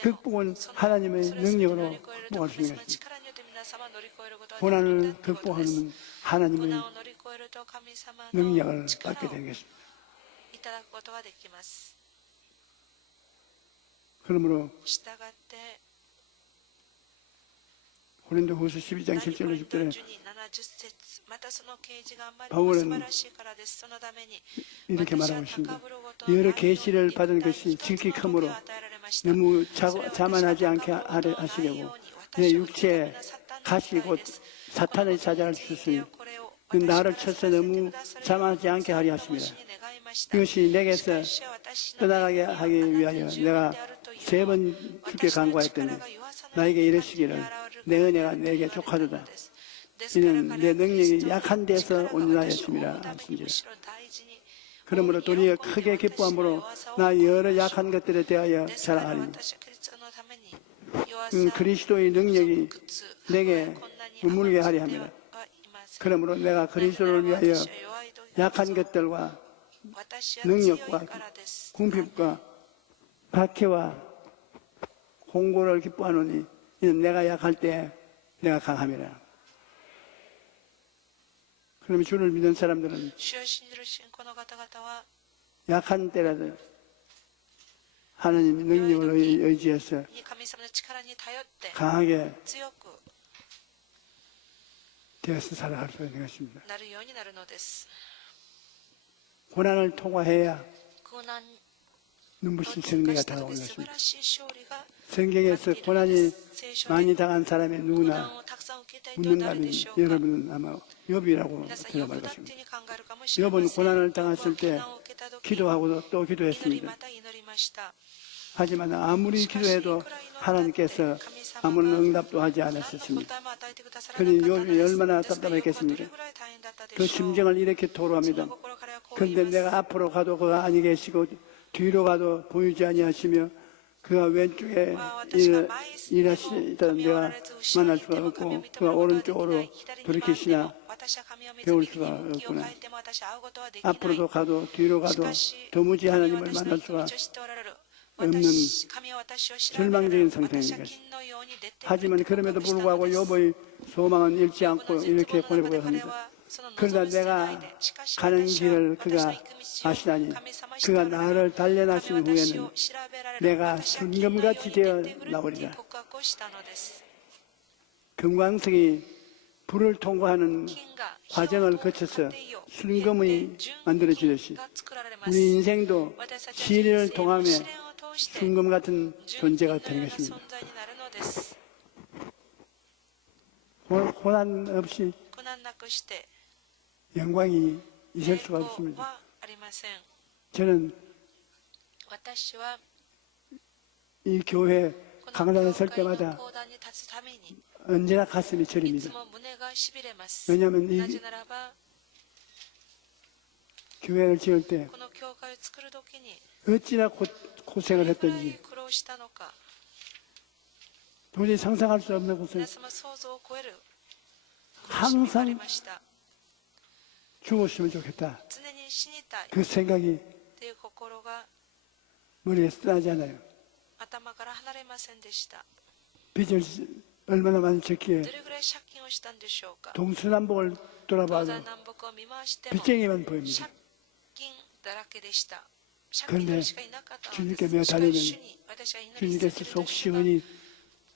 극복은 하나님의 능력으로 극복할 수 있는 것입니다. 고난을 극복하는 하나님의 능력을 받게 되는 것입니다. 그러므로 고린도후서 12장 7절로 6절에 바울은 이렇게 말하고 있습니다. 여러 계시를 받은 것이 지극히 크므로 너무 자만하지 않게 하시려고 내 육체에 가시 곧 사탄의 자자를 주셨으니 나를 쳐서 너무 자만하지 않게 하려 하십니다. 이것이 내게서 떠나가게 하기 위하여 내가 세 번 주께 간구하였더니 나에게 이르시기를 내 은혜가 내게 족하도다. 이는 내 능력이 약한 데서 온전하였음이라 하신지라. 그러므로 또 네가 크게 기뻐함으로 나 여러 약한 것들에 대하여 자랑하리니 그리스도의 능력이 내게 머물게 하려 합니다. 그러므로 내가 그리스도를 위하여 약한 것들과 능력과 궁핍과 박해와 공고를 기뻐하노니 이는 내가 약할 때 내가 강함이라. 그러면 주를 믿는 사람들은 약한 때라도 하나님의 능력을 의지해서 강하게 되어서 살아갈 수 있는 것입니다. なるようになるのです。 고난을 통과해야 苦難 눈부신 を通 승리가 過した時 다가오는 素晴 것입니다. らしい勝利が 성경에서 고난이 많이 당한 사람의 苦 누구나 難をたくさん受けた人は誰 묻는다면 でしょうか。 여러분은 아마 욥이라고 皆さん、 들어볼 呼ぶだっ 것입니다. てに考えるかもしれま 욥은 せん。 고난을 당했을 때 苦難を受けた時 기도하고 또 祈り 기도했습니다. また祈りました。 하지만 아무리 기도해도 하나님께서 아무런 응답도 하지 않으셨습니다. 그러니 욥이 얼마나 답답했겠습니까? 그 심정을 이렇게 토로합니다. 그런데 내가 앞으로 가도 그가 아니 계시고 뒤로 가도 보이지 아니하시며 그가 왼쪽에 일하시던 내가 만날 수가 없고 그가 오른쪽으로 돌이키시나 배울 수가 없구나. 앞으로도 가도 뒤로 가도 도무지 하나님을 만날 수가 없는 절망적인 상태입니다. 하지만 그럼에도 불구하고 욥의 소망은 잃지 않고 이렇게 보내보고 합니다. 그러나 내가 가는 길을 그가 아시나니 그가 나를 단련하신 후에는 내가 순금같이 되어 나오리라. 금광석이 불을 통과하는 과정을 거쳐서 순금이 만들어지듯이 우리 인생도 시련을 통하며 순금 같은 존재가 되는 것입니다. 고난 없이 영광이 있을 수가 없습니다. 저는 이 교회 강단에 설 때마다 언제나 가슴이 저립니다. 왜냐하면 이 교회를 지을 때 어찌나 고생을 했던지 도저히 상상할 수 없는 것은 항상 죽었으면 좋겠다. 그 생각이 머리에 떠나지 않아요. 빚을 얼마나 많이 졌기에 동서남북을 돌아봐도 빚쟁이만 보입니다. 그런데 주님께 매달리면 주님께서 속 시원히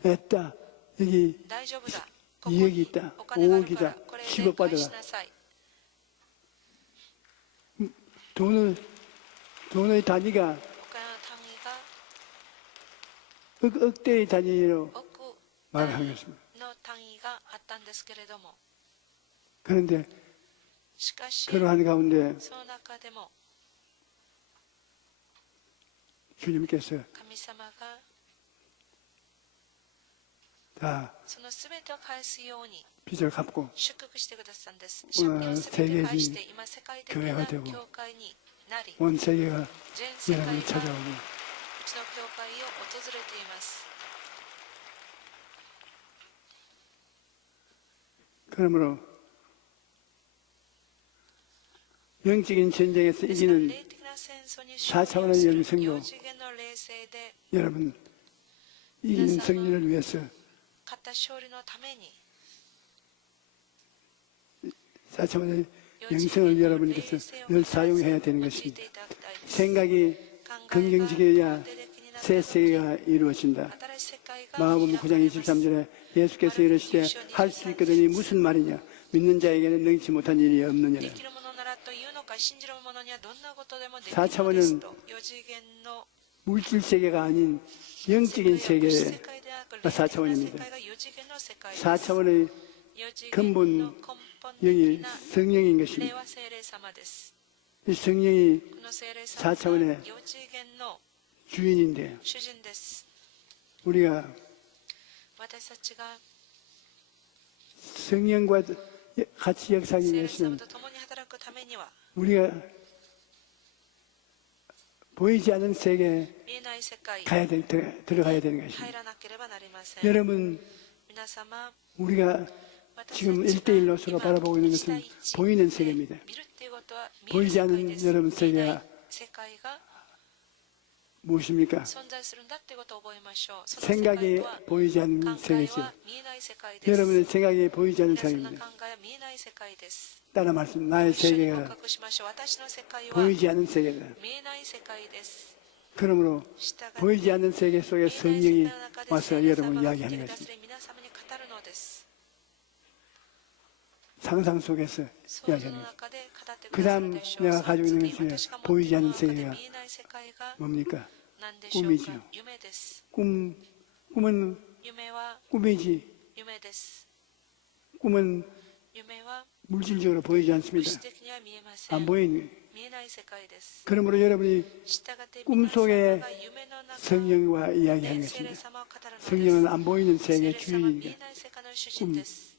했다. 여기 2억이 있다. 5억이다. 10억 받아라. 돈의 단위가 억대의 단위로 말하겠습니다. 그런데 그러한 가운데 주님께서 다 빚을 갚고 오늘 세계적인 교회가 되고 온 세계가 여러분을 찾아오고 그러므로 영적인 전쟁에서 이기는 4차원의 영성도 여러분 이기는 승리를 위해서 4차원의 영성을 여러분께서 늘 사용해야 되는 것입니다. 생각이 긍정적이어야 새 세계가 이루어진다. 마가복음 9장 23절에 예수께서 이르시되 할 수 있거든이 무슨 말이냐 믿는 자에게는 능치 못한 일이 없느니라. 4차원은 물질 세계가 아닌 영적인 세계의 4차원입니다. 4차원의 근본 영이 성령인 것입니다. 이 성령이 4차원의 주인인데 우리가 성령과 같이 역사하기 위해서는 우리가 보이지 않는 세계에 들어가야 되는 것입니다. 여러분, 우리가 지금 1대1로 서로 바라보고 있는 것은 보이는 세계입니다. 보이지 않는 여러분 세계가 무엇입니까? 생각이 보이지 않는 세계죠. 여러분의 생각이 보이지 않는 세계입니다. 따라 말씀, 나의 세계가 보이지 않는 세계다. 그러므로 보이지 않는 세계 속에 성령이 와서 여러분을 이야기하는 것입니다. 상상 속에서 想像 이야기하는 の 거죠. 中で語ってく 그 ださる 다음 でしょう。 내가 その 가지고 있는 次 것이 私が持ってい 보이지 る 않는 中で 세계가 見えない世界が 뭡니까? 何でしょう 꿈이죠. か。夢です。 꿈은 夢は 꿈이지. 夢です。 꿈은 夢は 물질적으로 보이지 物 않습니다. 質的には見えませ 안 ん。 보이는. 見えない世界です。 그러므로 여러분이 従って皆 꿈 様 속에 が夢の中 성령과 이야기하는 で聖霊 것입니다. 様を語るのです。 성령은 안 보이는 聖 세계의 霊様は見 주인입니다. えない世界の主人です。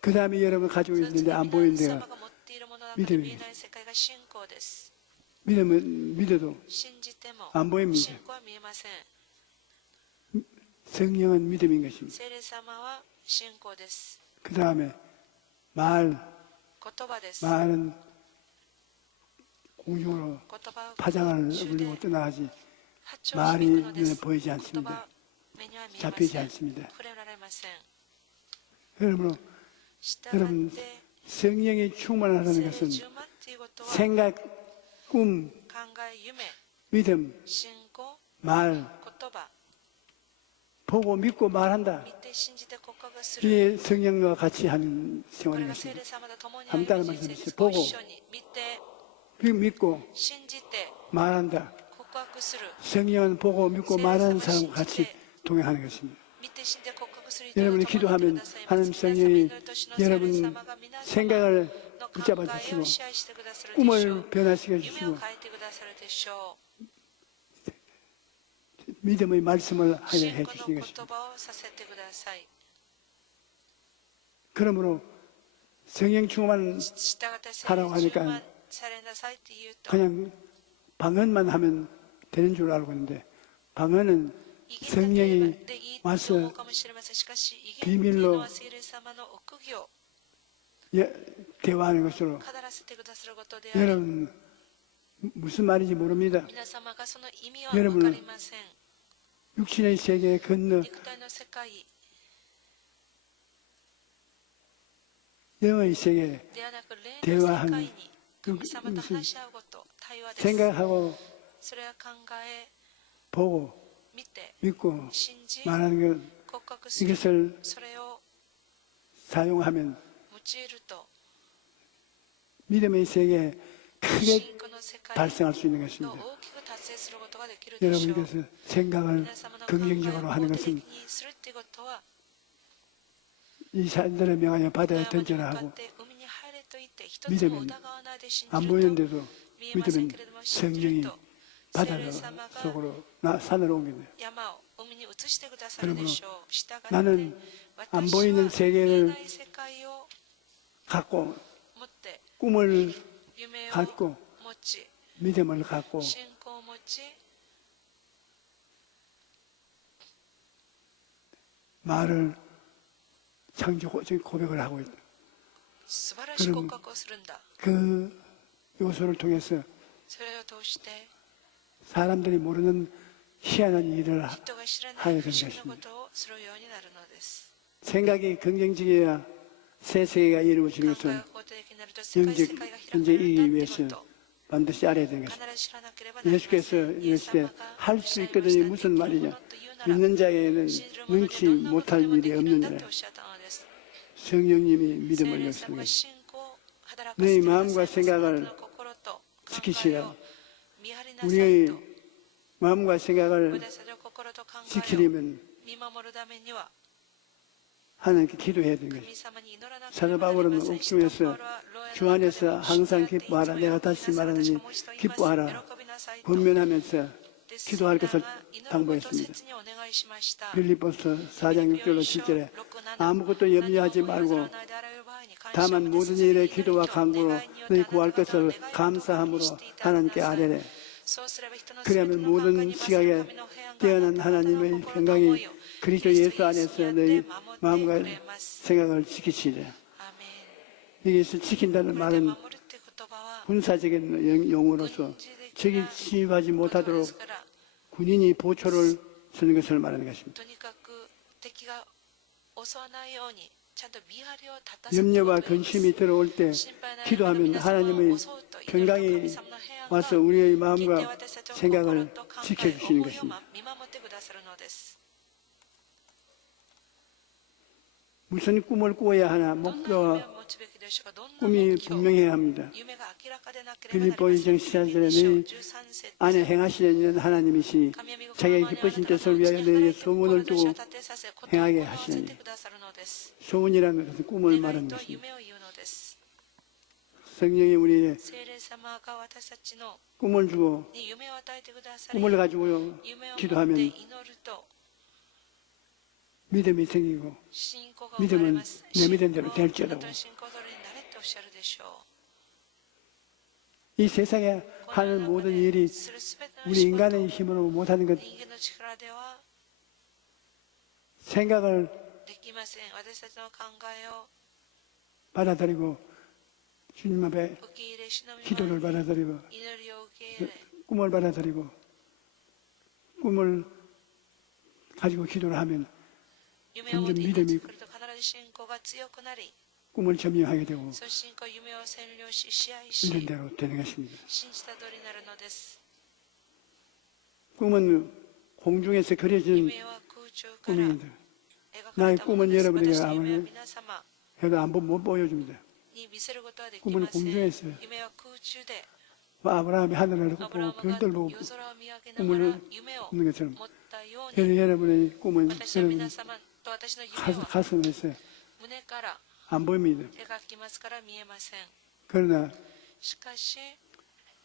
그 다음에 여러분 가지고 その次 있는데 안 보이는 皆 데가 様が持っているものの中で見えない世界が信仰です。 믿어도 信じても 안 보입니다. 信仰は見えません。 성령은 믿음인 것입니다. 聖霊様は信仰です。 그 다음에 말, 言葉です。 말은 공중으로 言葉を 파장을 空中 울리고 で 떠나가지 発長して 말이 いくので 눈에 す。 보이지 言 않습니다. 葉目には見えま 잡히지 せん。 않습니다. 触れられません。 그러므로 従 여러분 って 성령이 충만하다는 聖霊 것은 充満ということは 생각, 꿈, 考え、夢、 믿음, 信仰、 말, 言葉、 보고 믿고 말한다. 見て信じて告白する。 이게 성령과 같이 하는 こ 생활인 れが聖霊 것입니다. 様と共に 한번 歩 따라 む人生で 말씀해 す。 주세요. ご 보고 一緒に見て、 믿고 信じて、 말한다. 告白する。 성령은 보고 믿고 말하는 사람과 같이 동행하는 것입니다. 見て信じて告白する人 여러분이 と共にいてく 기도하면 ださいます。 하나님 皆様 성령이 祈ると主の聖霊 여러분 様が皆様 생각을 の考 붙잡아 え 주시고 を支配してくださるでしょ 꿈을 う。 변화시켜 夢を 주시고 変えてくださるでしょ 믿음의 말씀을 う。 하게 信 해 仰の 주시는 言 것입니다. 葉をさせてください。 그러므로 성령 충만 従って聖 하라고 霊充 하니까 満されなさいって言うと、 그냥 방언만 하면 되는 줄 알고 있는데 방언은 威厳だけ言え 성령이 ばでいいと思 와서 うかもしれません。しかし、威厳っていうのは聖霊様の奥義を 대화하는 것으로 語らせてくださることであり、 여러분 무슨 말인지 모릅니다. 皆様がその意味は分かりません。 육신의 세계 건너 肉体の世界 영의 세계 ではなく霊の世界 대화하는 に神様と話し合うこと対話です。 생각하고 それは考え 보고 見て 믿고 信じ 말하는 것 告白する 이것을 それを 사용하면 用いると 믿음의 세계에 信 크게 仰の世界 발생할 수 있는 と 것입니다. 大きく達成することができるでしょう。 여러분께서 생각을 皆様の考えを 긍정적으로 하는 肯定的 것은 にするっていうことは 이 사람들을 명하여 바다에 山に向か 던져라 っ 하고 て海に入れと言って一つも疑わないで信じ 안 ると 보이는데도 見えません 믿으면 けれども信じる 성령이 と聖 바다 霊様が 속으로 산으로 옮긴다. 山を海に移してくださるでしょう。従って 나는 私 안 は 보이는 見え 세계를 ない世界を 갖고 持って 꿈을 夢を 갖고 持ち 믿음을 갖고 信仰を持ち 말을 창조 고백을 하고 있다. 素晴らしい告白をするんだ。 그 요소를 통해서 それを通して 사람들이 모르는 희한한 일을 人が知らな 하게 い 된 不思議なこ 것입니다. とをするようになるのです。 생각이 긍정적이어야 새 세계가 이루어지는 考え 것은 が肯定的になると世界 영적 世界が開かれ 존재 るん 이기 だって 위해서 こと 반드시 알아야 되는 必 것입니다. ず知らなければなりません。 예수께서 イエス 이르시되 様が 할 おっ 수 しゃいま 있거든요. した 무슨 できる 말이냐? ものというなら 믿는 자에게는 信じる者に 능치 どんなこと 못할 でもで 일이 きるんだ 없느니라. っておっしゃったのです。 성령님이 聖 믿음을 霊 열시는 様が 것입니다. 信仰を働か 너희 せてください 마음과 ます。 생각을 あなたの心と考え 지키시라. を見張りなさい 우리의 と。 마음과 생각을 私たちの心と考えを 지키려면 見守るためには 하나님께 기도해야 되는 神 것입니다. 様に祈らなけれ 사도 ばなり 바울은 ません。 옥중에서 주 안에서 항상 기뻐하라. 내가 다시 말하느니 기뻐하라. 권면하면서 기도할 것을 당부했습니다. 빌립보서 4장 6절로 7절에 아무것도 염려하지 말고 다만 모든 일에 기도와 간구로 너희 구할 것을 감사함으로 하나님께 아뢰래. 그리하면 모든 시각에 뛰어난 하나님의 평강이 그리스도 예수 안에서 너희 마음과 생각을 지키시리라. 여기서 지킨다는 말은 군사적인 용어로서 적이 침입하지 못하도록 군인이 보초를 서는 것을 말하는 것입니다. 염려와 근심이 들어올 때 기도하면 하나님의 평강이 와서 우리의 마음과 생각을 지켜주시는 것입니다. 무슨 꿈을 꾸어야 하나 목표와 꿈이 분명해야 합니다. 빌립보 2장 14절에 너희 안에 행하시려 있는 하나님이시니 자기의 기쁘신 뜻을 위하여 너희에게 소문을 두고 행하게 하시니 소문이라는 것은 꿈을 말하는 것입니다. 성령이 우리에게 꿈을 주고 꿈을 가지고 기도하면 믿음이 생기고 믿음은 내 믿은 대로 될지라고. 이 세상에 하는 모든 일이 우리 인간의 힘으로 못하는 것, 생각을 받아들이고 주님 앞에 기도를 받아들이고 꿈을 받아들이고 꿈을 가지고 기도를 하면 점점 믿음이 꿈을 점유하게 되고 이런 대로 되는 것입니다. 꿈은 공중에서 그려지는 꿈입니다. 나의 꿈은 여러분에게 아무리 해도 한번 못 보여줍니다. 꿈은 공중에서 아브라함이 하늘을 보고 별들 보고 꿈을 꾸는 것처럼 여러분의 꿈은 여러분 가슴에서 안 보입니다. 그러나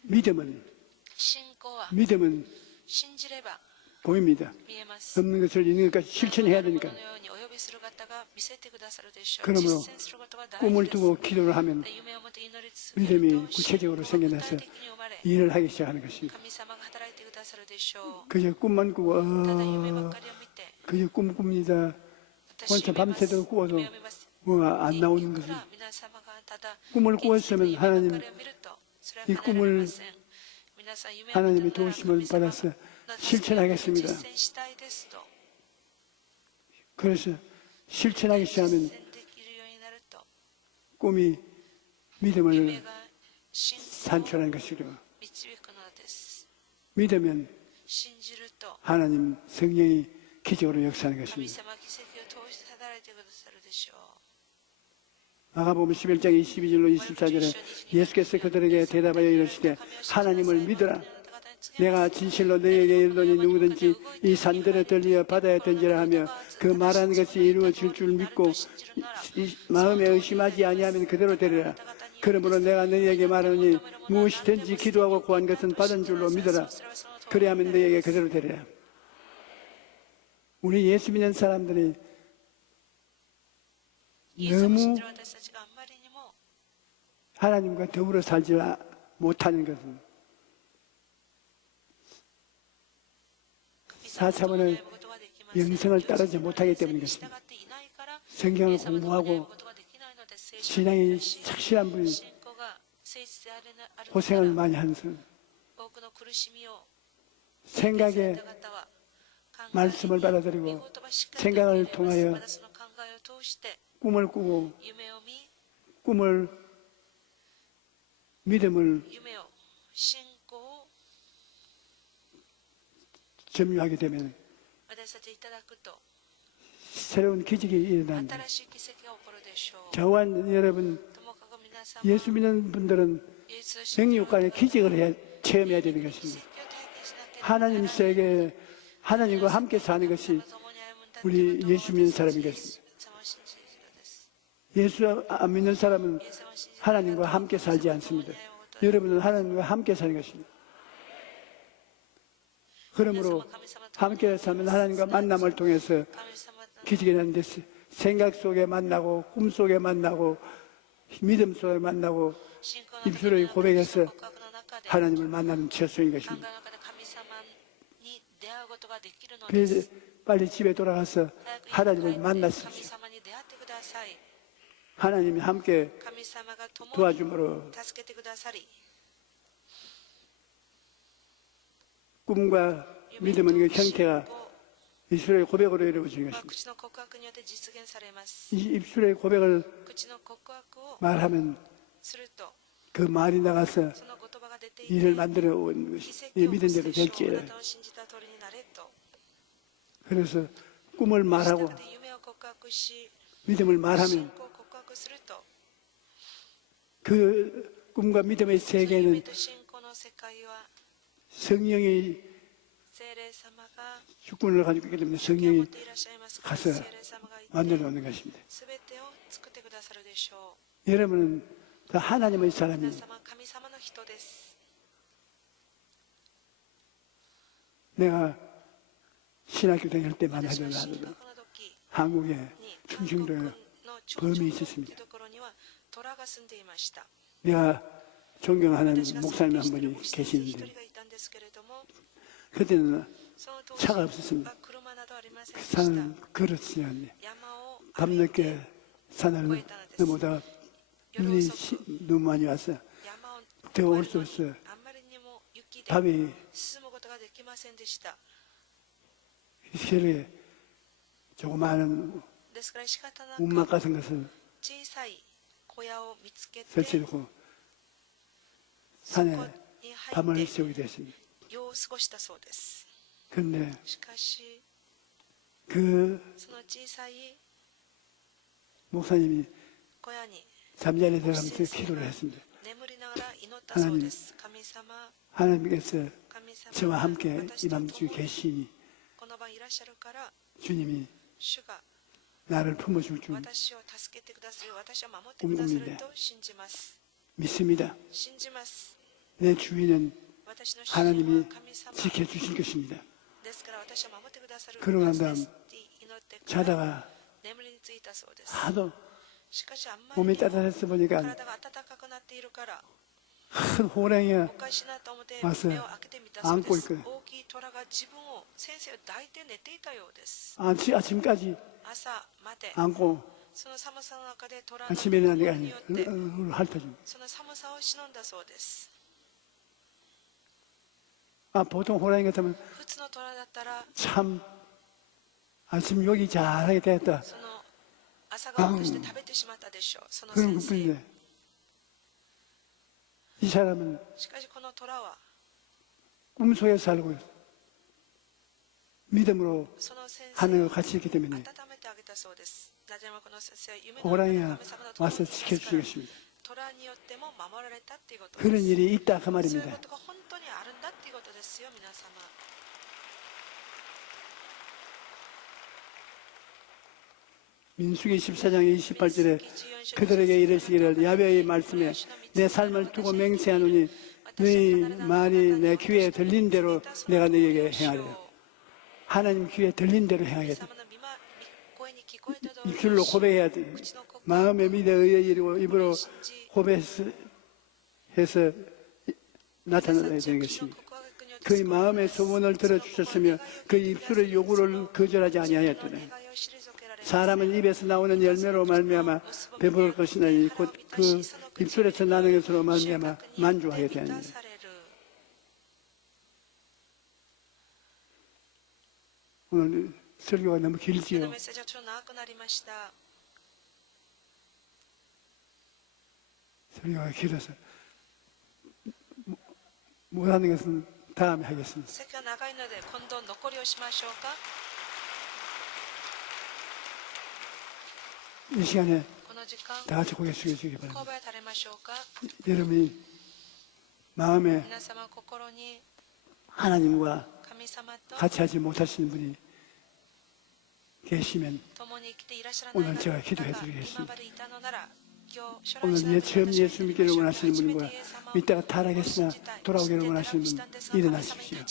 믿음은 보입니다. 없는 것을 있는 것까지 실천해야 되니까. 그러므로 꿈을 두고 기도를 하면 믿음이 구체적으로 생겨나서 일을 하기 시작하는 것입니다. 그저 꿈만 꾸고 그저 꿈 꿉니다. 혼자 밤새도록 꾸어도 뭐가 안 나오는 것을 꿈을 꾸었으면 하나님 이 꿈을 하나님의 도우심을 받아서 실천하겠습니다. 그래서 실천하기 시작하면 꿈이 믿음을 산출하는 것이고 믿으면 하나님 성령이 기적으로 역사하는 것입니다. 마가복음 11장 22절로 24절에 예수께서 그들에게 대답하여 이르시되 하나님을 믿으라. 내가 진실로 너희에게 이르노니 누구든지 이 산들에 들려 바다에 던지라 하며 그 말하는 것이 이루어질 줄 믿고 마음에 의심하지 아니하면 그대로 되리라. 그러므로 내가 너희에게 말하노니 무엇이든지 기도하고 구한 것은 받은 줄로 믿어라. 그래야만 너희에게 그대로 되리라. 우리 예수 믿는 사람들이 너무 하나님과 더불어 살지 못하는 것은 4차원의 영성을 따르지 못하기 때문인 것입니다. 성경을 공부하고 신앙이 착실한 분이 고생을 많이 하는 사람, 생각에 말씀을 받아들이고 생각을 통하여 꿈을 꾸고 꿈을 믿음을 점유하게 되면 새로운 기적이 일어난다. 저와 여러분 예수 믿는 분들은 영육간의 기적을 체험해야 되는 것입니다. 하나님 세계에 하나님과 함께 사는 것이 우리 예수 믿는 사람인 것입니다. 예수 안 믿는 사람은 하나님과 함께 살지 않습니다. 여러분은 하나님과 함께 사는 것입니다. 그러므로 함께 살면 하나님과 만남을 통해서 기적이 나는데 생각 속에 만나고 꿈 속에 만나고 믿음 속에 만나고 입술의 고백에서 하나님을 만나는 최소인 것입니다. 그래서 빨리 집에 돌아가서 하나님을 만났습니다. 하나님이 함께 도와줌으로 꿈과 믿음은 그 형태가 입술의 고백으로 이루어지는 것입니다. 이 입술의 고백을 말하면 그 말이 나가서 일을 만들어 온 것이 믿은 대로 될지. 그래서 꿈을 말하고 믿음을 말하면 그 꿈과 믿음의 세계는 と信仰の世界は 성령이 聖霊様が 주권을 가지고 있기 때문에 持 성령이 っていらっしゃいますから 가서 聖霊様がいて 만들어 놓는 것입니다. 全てを作ってくださるでしょ 여러분은 그 하나님의 う。 사람이 皆様神様の人です。 내가 신학교 다닐 때만 私は 하더라도 進学の時 한국에 に 충청도에 の町 범이 長の 있었습니다. ところには虎が住んでいました。 내가 존경하는 私が 목사님 尊敬 한 している 분이 牧師先生一 계시는데 人がいたんですけれども、 그때는 その当 차가 時 없었습니다. 車などありませんでした。 산을 걸었으니 山を歩いて 밤늦게 산을 넘어다 눈이 너무 많이 왔어. 山を 더울 越え 수 るのに 없어. あんまりにも雪で 밤이 進むことができませんでした。 세력에 조그마한 ですから仕方なく 움막 같은 것을 小さい小屋を見つけて 설치해놓고 そこ 산에 に 밤을 入って 새우게 됐습니다. 夜を過ごしたそうです。 그런데 しかし 그 その小さい 목사님이 小屋に 잠자리에 들어가면서 기도를 했습니다. 眠りながら祈ったそうです。神様、 하나님께서 神様 저와 が 함께 私 이 と 밤 共 중에 に 계시니 この晩いらっしゃるから 주님이 主が 나를 품어줄 줄 私を助けてくださる、私を守ってくださると信じます。 믿습니다. 信じます。 내 주인은 私の主人は 하나님이 神様 지켜주실 것입니다. ですから私を守ってくださる 그러고 난 はずで 다음 すって祈ってから 자다가 眠りについたそうです。 하도 しかしあんまり 몸이 にも 따뜻해서 보니까 体が暖かくなっているから 큰 호랑이가 おかしいなと思って와서 目を開けてみたそうで 안고 す。 있거든. 大きい虎が自分を先生を抱いて寝ていたようです。 아침까지 朝まで 안고 その寒さの中で虎の 아침에 일어나는 게 に 아니에요. よって 핥아줍니다. その寒さをしのんだそうです。 보통 호랑이 같으면 普通の虎だったら 참 아침 요기 잘하게 됐다. その朝ごはんとして食べてしまったでしょう。その 그런 先生。 것뿐인데 이 사람은 しかしこの虎は 꿈속에 살고 있어. 믿음으로 その先生 하는 を 것 같이 있기 때문에 温めてあげたそうです。なぜならこの先生は夢の 호랑이가 神様のところ 와서 にいますか 지켜주는 ら 것입니다. 虎によっても守られたっていうことです。 그런 일이 있다 그 そういう 말입니다. ことが本当にあるんだっていうことですよ、皆様。 민수기 14장 28절에 그들에게 이르시기를 야훼의 말씀에 내 삶을 두고 맹세하노니 너희 말이 내 귀에 들린 대로 내가 너희에게 행하리라. 하나님 귀에 들린 대로 행하게 돼. 神様の御声に聞こえた通り 입술로 고백해야 돼. 口の告白 마음에 믿어 의에 이르고 입으로 信じ 고백해서 나타나야 되는 것입니다. 그의 마음의 소원을 들어주셨으며 그의 입술의 요구를 거절하지 아니하였더니 사람은 입에서 나오는 열매로 말미암아 배부를 것이나니 곧 그 입술에서 나는 것으로 말미암아 만족하게 되느니라. 오늘 설교가 너무 今日 길지요. のメッセージはちょっと長くなりました。 설교가 길어서 못하는 것은 다음에 하겠습니다. 席が長いので今度残りをしましょうか。 이 시간에 この時間 다 같이 고개 숙여주기 神 바랍니다. 戸を垂れましょうか。 여러분이 마음에 皆様心に 하나님과 神様と 같이 하지 못하시는 분이 계시면 共に生きていらっしゃらない 오늘 方 제가 が 기도해 今 드리겠습니다. までいたのなら今日 오늘 처음 예수 믿기를 원하시는 분과 믿다가 타락했으나 돌아오기를 원하시는 분 일어나십시오.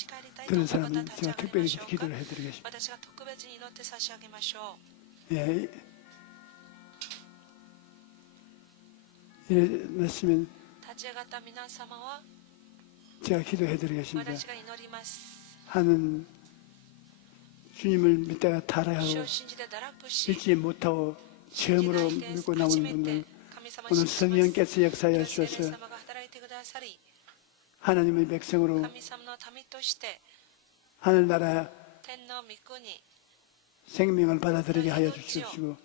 그런 사람은 제가 특별히 기도를 해드리겠습니다. 私が特別に祈って差し上げましょう。 예, 일어나시면 立ち上がった皆様は 제가 기도해드리겠습니다. 私が祈ります。 하는 주님을 믿다가 主 타락하고 を信じて堕落し 믿지 못하고 처음으로 믿고 나오는 분들 오늘 성령께서 역사하여 聖霊 주셔서 様が働いてくださり 하나님의 백성으로 神様の民として 하늘나라 天皇御国 생명을 받아들이게 하여 주시옵시고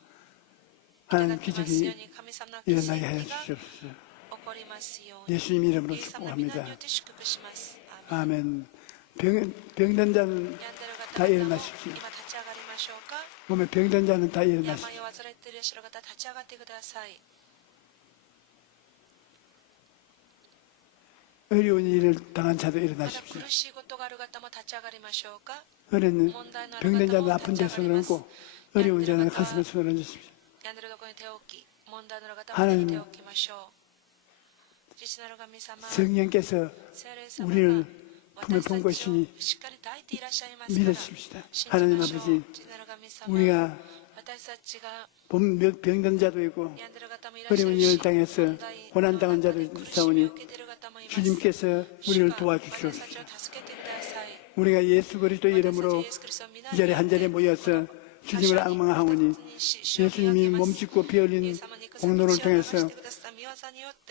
하나님 기적이 일어나게 하여 주시옵소서. 起こりますように 예수님 이름으로 イエス様の皆に 축복합니다. よって祝福します。 아멘. 병든 자는 病んでる 다 方々も 일어나십시오. 今立ち上がりましょうか。 몸에 병든 자는 다 病を 일어나십시오. 患っていらっしゃる方立ち上がってください。 어려운 일을 당한 자도 일어나십시오. 苦しいことがある方も立ち上がりましょうか。 어려운 問題のある 병든 方 자는 も 아픈 立 데 ち上がります。 손을 얹고 어려운 자는 가슴에 손을 얹으십시오. 病んでるところに手を置き、問題のある方は手に手を置きましょう。父なる神様、 성령께서 聖霊様 우리를 が 품에 私 본 たちを 것이니 しっかり抱いていらっしゃいますから 믿으십시다. 信じ 하나님 ましょう。 아버지, 父なる神様、 우리가 私たちが 병든 자도 있고 病んでる方もいらっしゃ 어려운 る 일을 し、 당해서 問題 고난당한 자도 苦しみを 있사오니 受けている方もいます。 주님께서 우리를 主が 도와주시옵소서. 私たちを助けてください。 우리가 예수 그리스도 이름으로 이 자리에 한 자리에 모여서 주님을 악망하오니 예수님이 몸짓고 피 흘린 공로를 통해서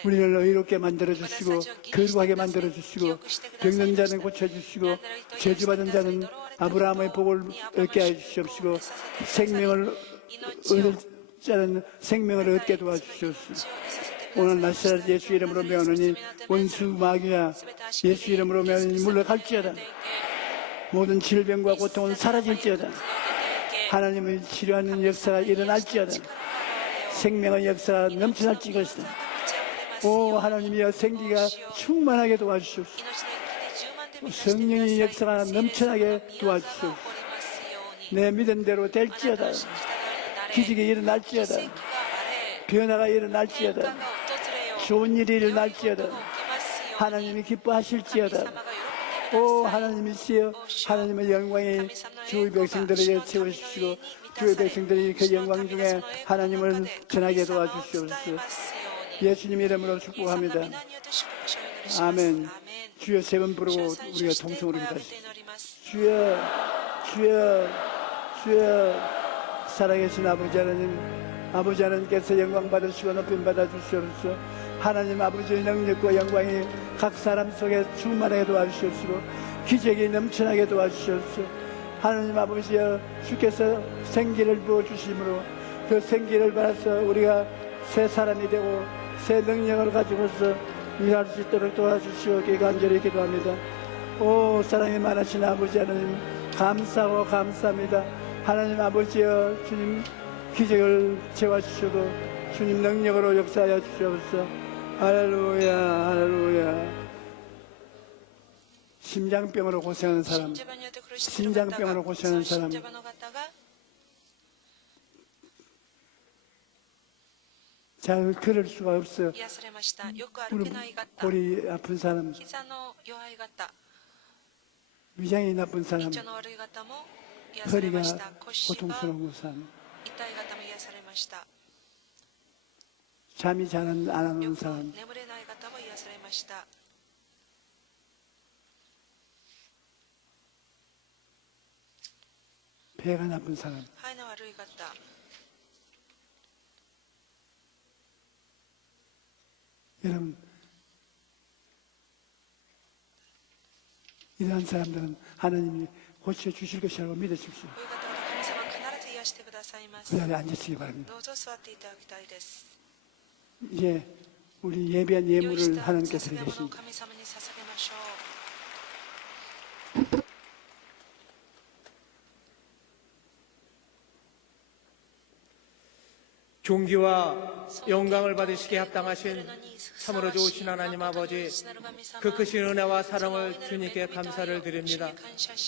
우리를 의롭게 만들어주시고 거룩하게 만들어주시고 병든 자는 고쳐주시고 저주받은 자는 아브라함의 복을 얻게 해주시옵시고 생명을 얻을 자는 생명을 얻게 도와주시옵소서. 오늘 나사렛 예수 이름으로 명하노니 원수 마귀야 예수 이름으로 명하노니 물러갈지어다. 모든 질병과 고통은 사라질지어다. 하나님의 치료하는 역사가 일어날지어다. 생명의 역사가 넘쳐날 것이다. 오 하나님이여 생기가 충만하게 도와주시옵소서. 성령의 역사가 넘쳐나게 도와주시옵소서. 내 믿은 대로 될지어다. 기적이 일어날지어다. 변화가 일어날지어다. 좋은 일이 일어날지어다. 하나님이 기뻐하실지어다. 오 하나님이시여 하나님의 영광이 주의 백성들에게 채워주시고 주의 백성들이 그 영광 중에 하나님을 전하게 도와주시옵소서. 예수님 이름으로 축복합니다. 아멘. 주여 세 번 부르고 우리가 통성으로 기도하십시오. 주여 주여 주여 살아계신 아버지 하나님 아버지 하나님께서 영광 받으시고 높임 받아주시옵소서. 하나님 아버지의 능력과 영광이 각 사람 속에 충만하게 도와주시옵시고 기적이 넘쳐나게 도와주시옵소서. 하나님 아버지여 주께서 생기를 부어주심으로 그 생기를 받아서 우리가 새 사람이 되고 새 능력을 가지고서 일할 수 있도록 도와주시옵기에 간절히 기도합니다. 오 사랑이 많으신 아버지 하나님 감사하고 감사합니다. 하나님 아버지여 주님 기적을 채워주시고 주님 능력으로 역사하여 주시옵소서. 할렐루야 할렐루야. 심장병으로 고생하는 사람 심장병으로 고생하는 사람 잘 걸을 수가 없어요. 무릎 골이 아픈 사람 위장이 나쁜 사람 허리가 고통스러운 사람 잠이 잘 안 오는 사람 배가 나쁜 사람 여러분 이러한 사람들은 하나님이 고쳐주실 것이라고 믿으십시오. 그 자리에 앉으시기 바랍니다. 이제 우리 예배한 예물을 하나님께서 드리십니다. 존귀와 영광을 받으시기에 합당하신 참으로 좋으신 하나님 아버지, 그 크신 은혜와 사랑을 주님께 감사를 드립니다.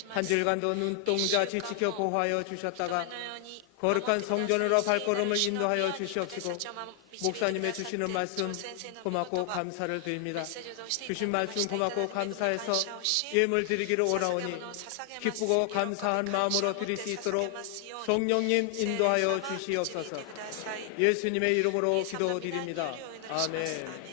한 주일간도 눈동자치 지켜 보호하여 주셨다가 거룩한 성전으로 발걸음을 인도하여 주시옵시고 목사님의 주시는 말씀 고맙고 감사를 드립니다. 주신 말씀 고맙고 감사해서 예물 드리기를 원하오니 기쁘고 감사한 마음으로 드릴 수 있도록 성령님 인도하여 주시옵소서. 예수님의 이름으로 기도드립니다. 아멘.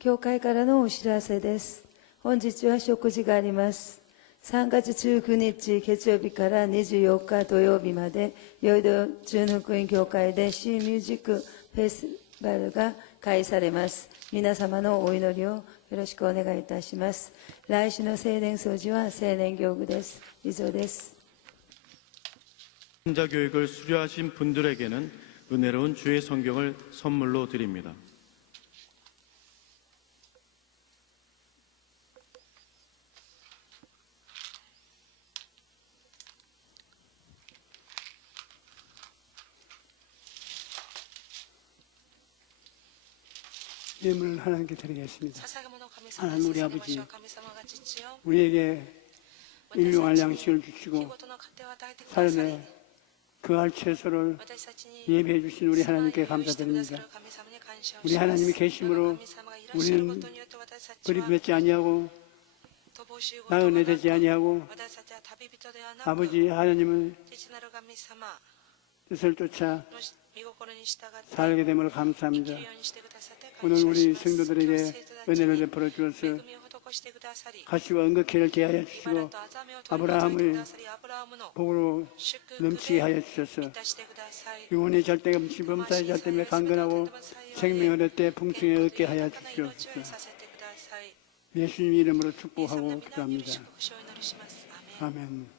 教会からのお知らせです。本日は食事があります。3月19日月曜日から24日土曜日まで、ヨイド中の福音教会でシーミュージックフェスティバルが開催されます。皆様のお祈りをよろしくお願いいたします。来週の青年掃除は青年行具です。以上です。 신자 교육을 수료하신 분들에게는 은혜로운 주의 성경을 선물로 드립니다. 예물을 하나님께 드리겠습니다. 하나님 우리 아버지, 우리에게 일용할 양식을 주시고 삶에 그할 채소를 예비해 주신 우리 하나님께 감사드립니다. 우리 하나님이 계심으로 우리는 버림받지 아니하고 나은혜 되지 아니하고 아버지 하나님의 뜻을 쫓아 살게 됨을 감사합니다. 오늘 우리 성도들에게 은혜를 베풀어 주어서 가시와 은극회를 개하여 주시고 아브라함의 복으로 넘치게 하여 주셔서 영혼의 절대가 범사의 절대에 강건하고 생명을 얻되 풍성히 얻게 하여 주시옵소서. 예수님 이름으로 축복하고 기도합니다. 아멘.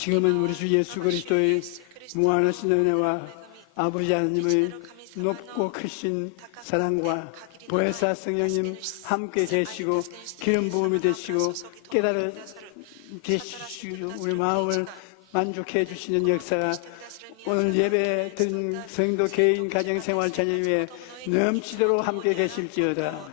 지금은 우리 주 예수 그리스도의 무한하신 은혜와 아버지 하나님의 높고 크신 사랑과 보혜사 성령님 함께 되시고 기름 부음이 되시고 깨달아 되시고 우리 마음을 만족해 주시는 역사가 오늘 예배 드린 성도 개인 가정생활 자녀 위에 넘치도록 함께 계실지어다.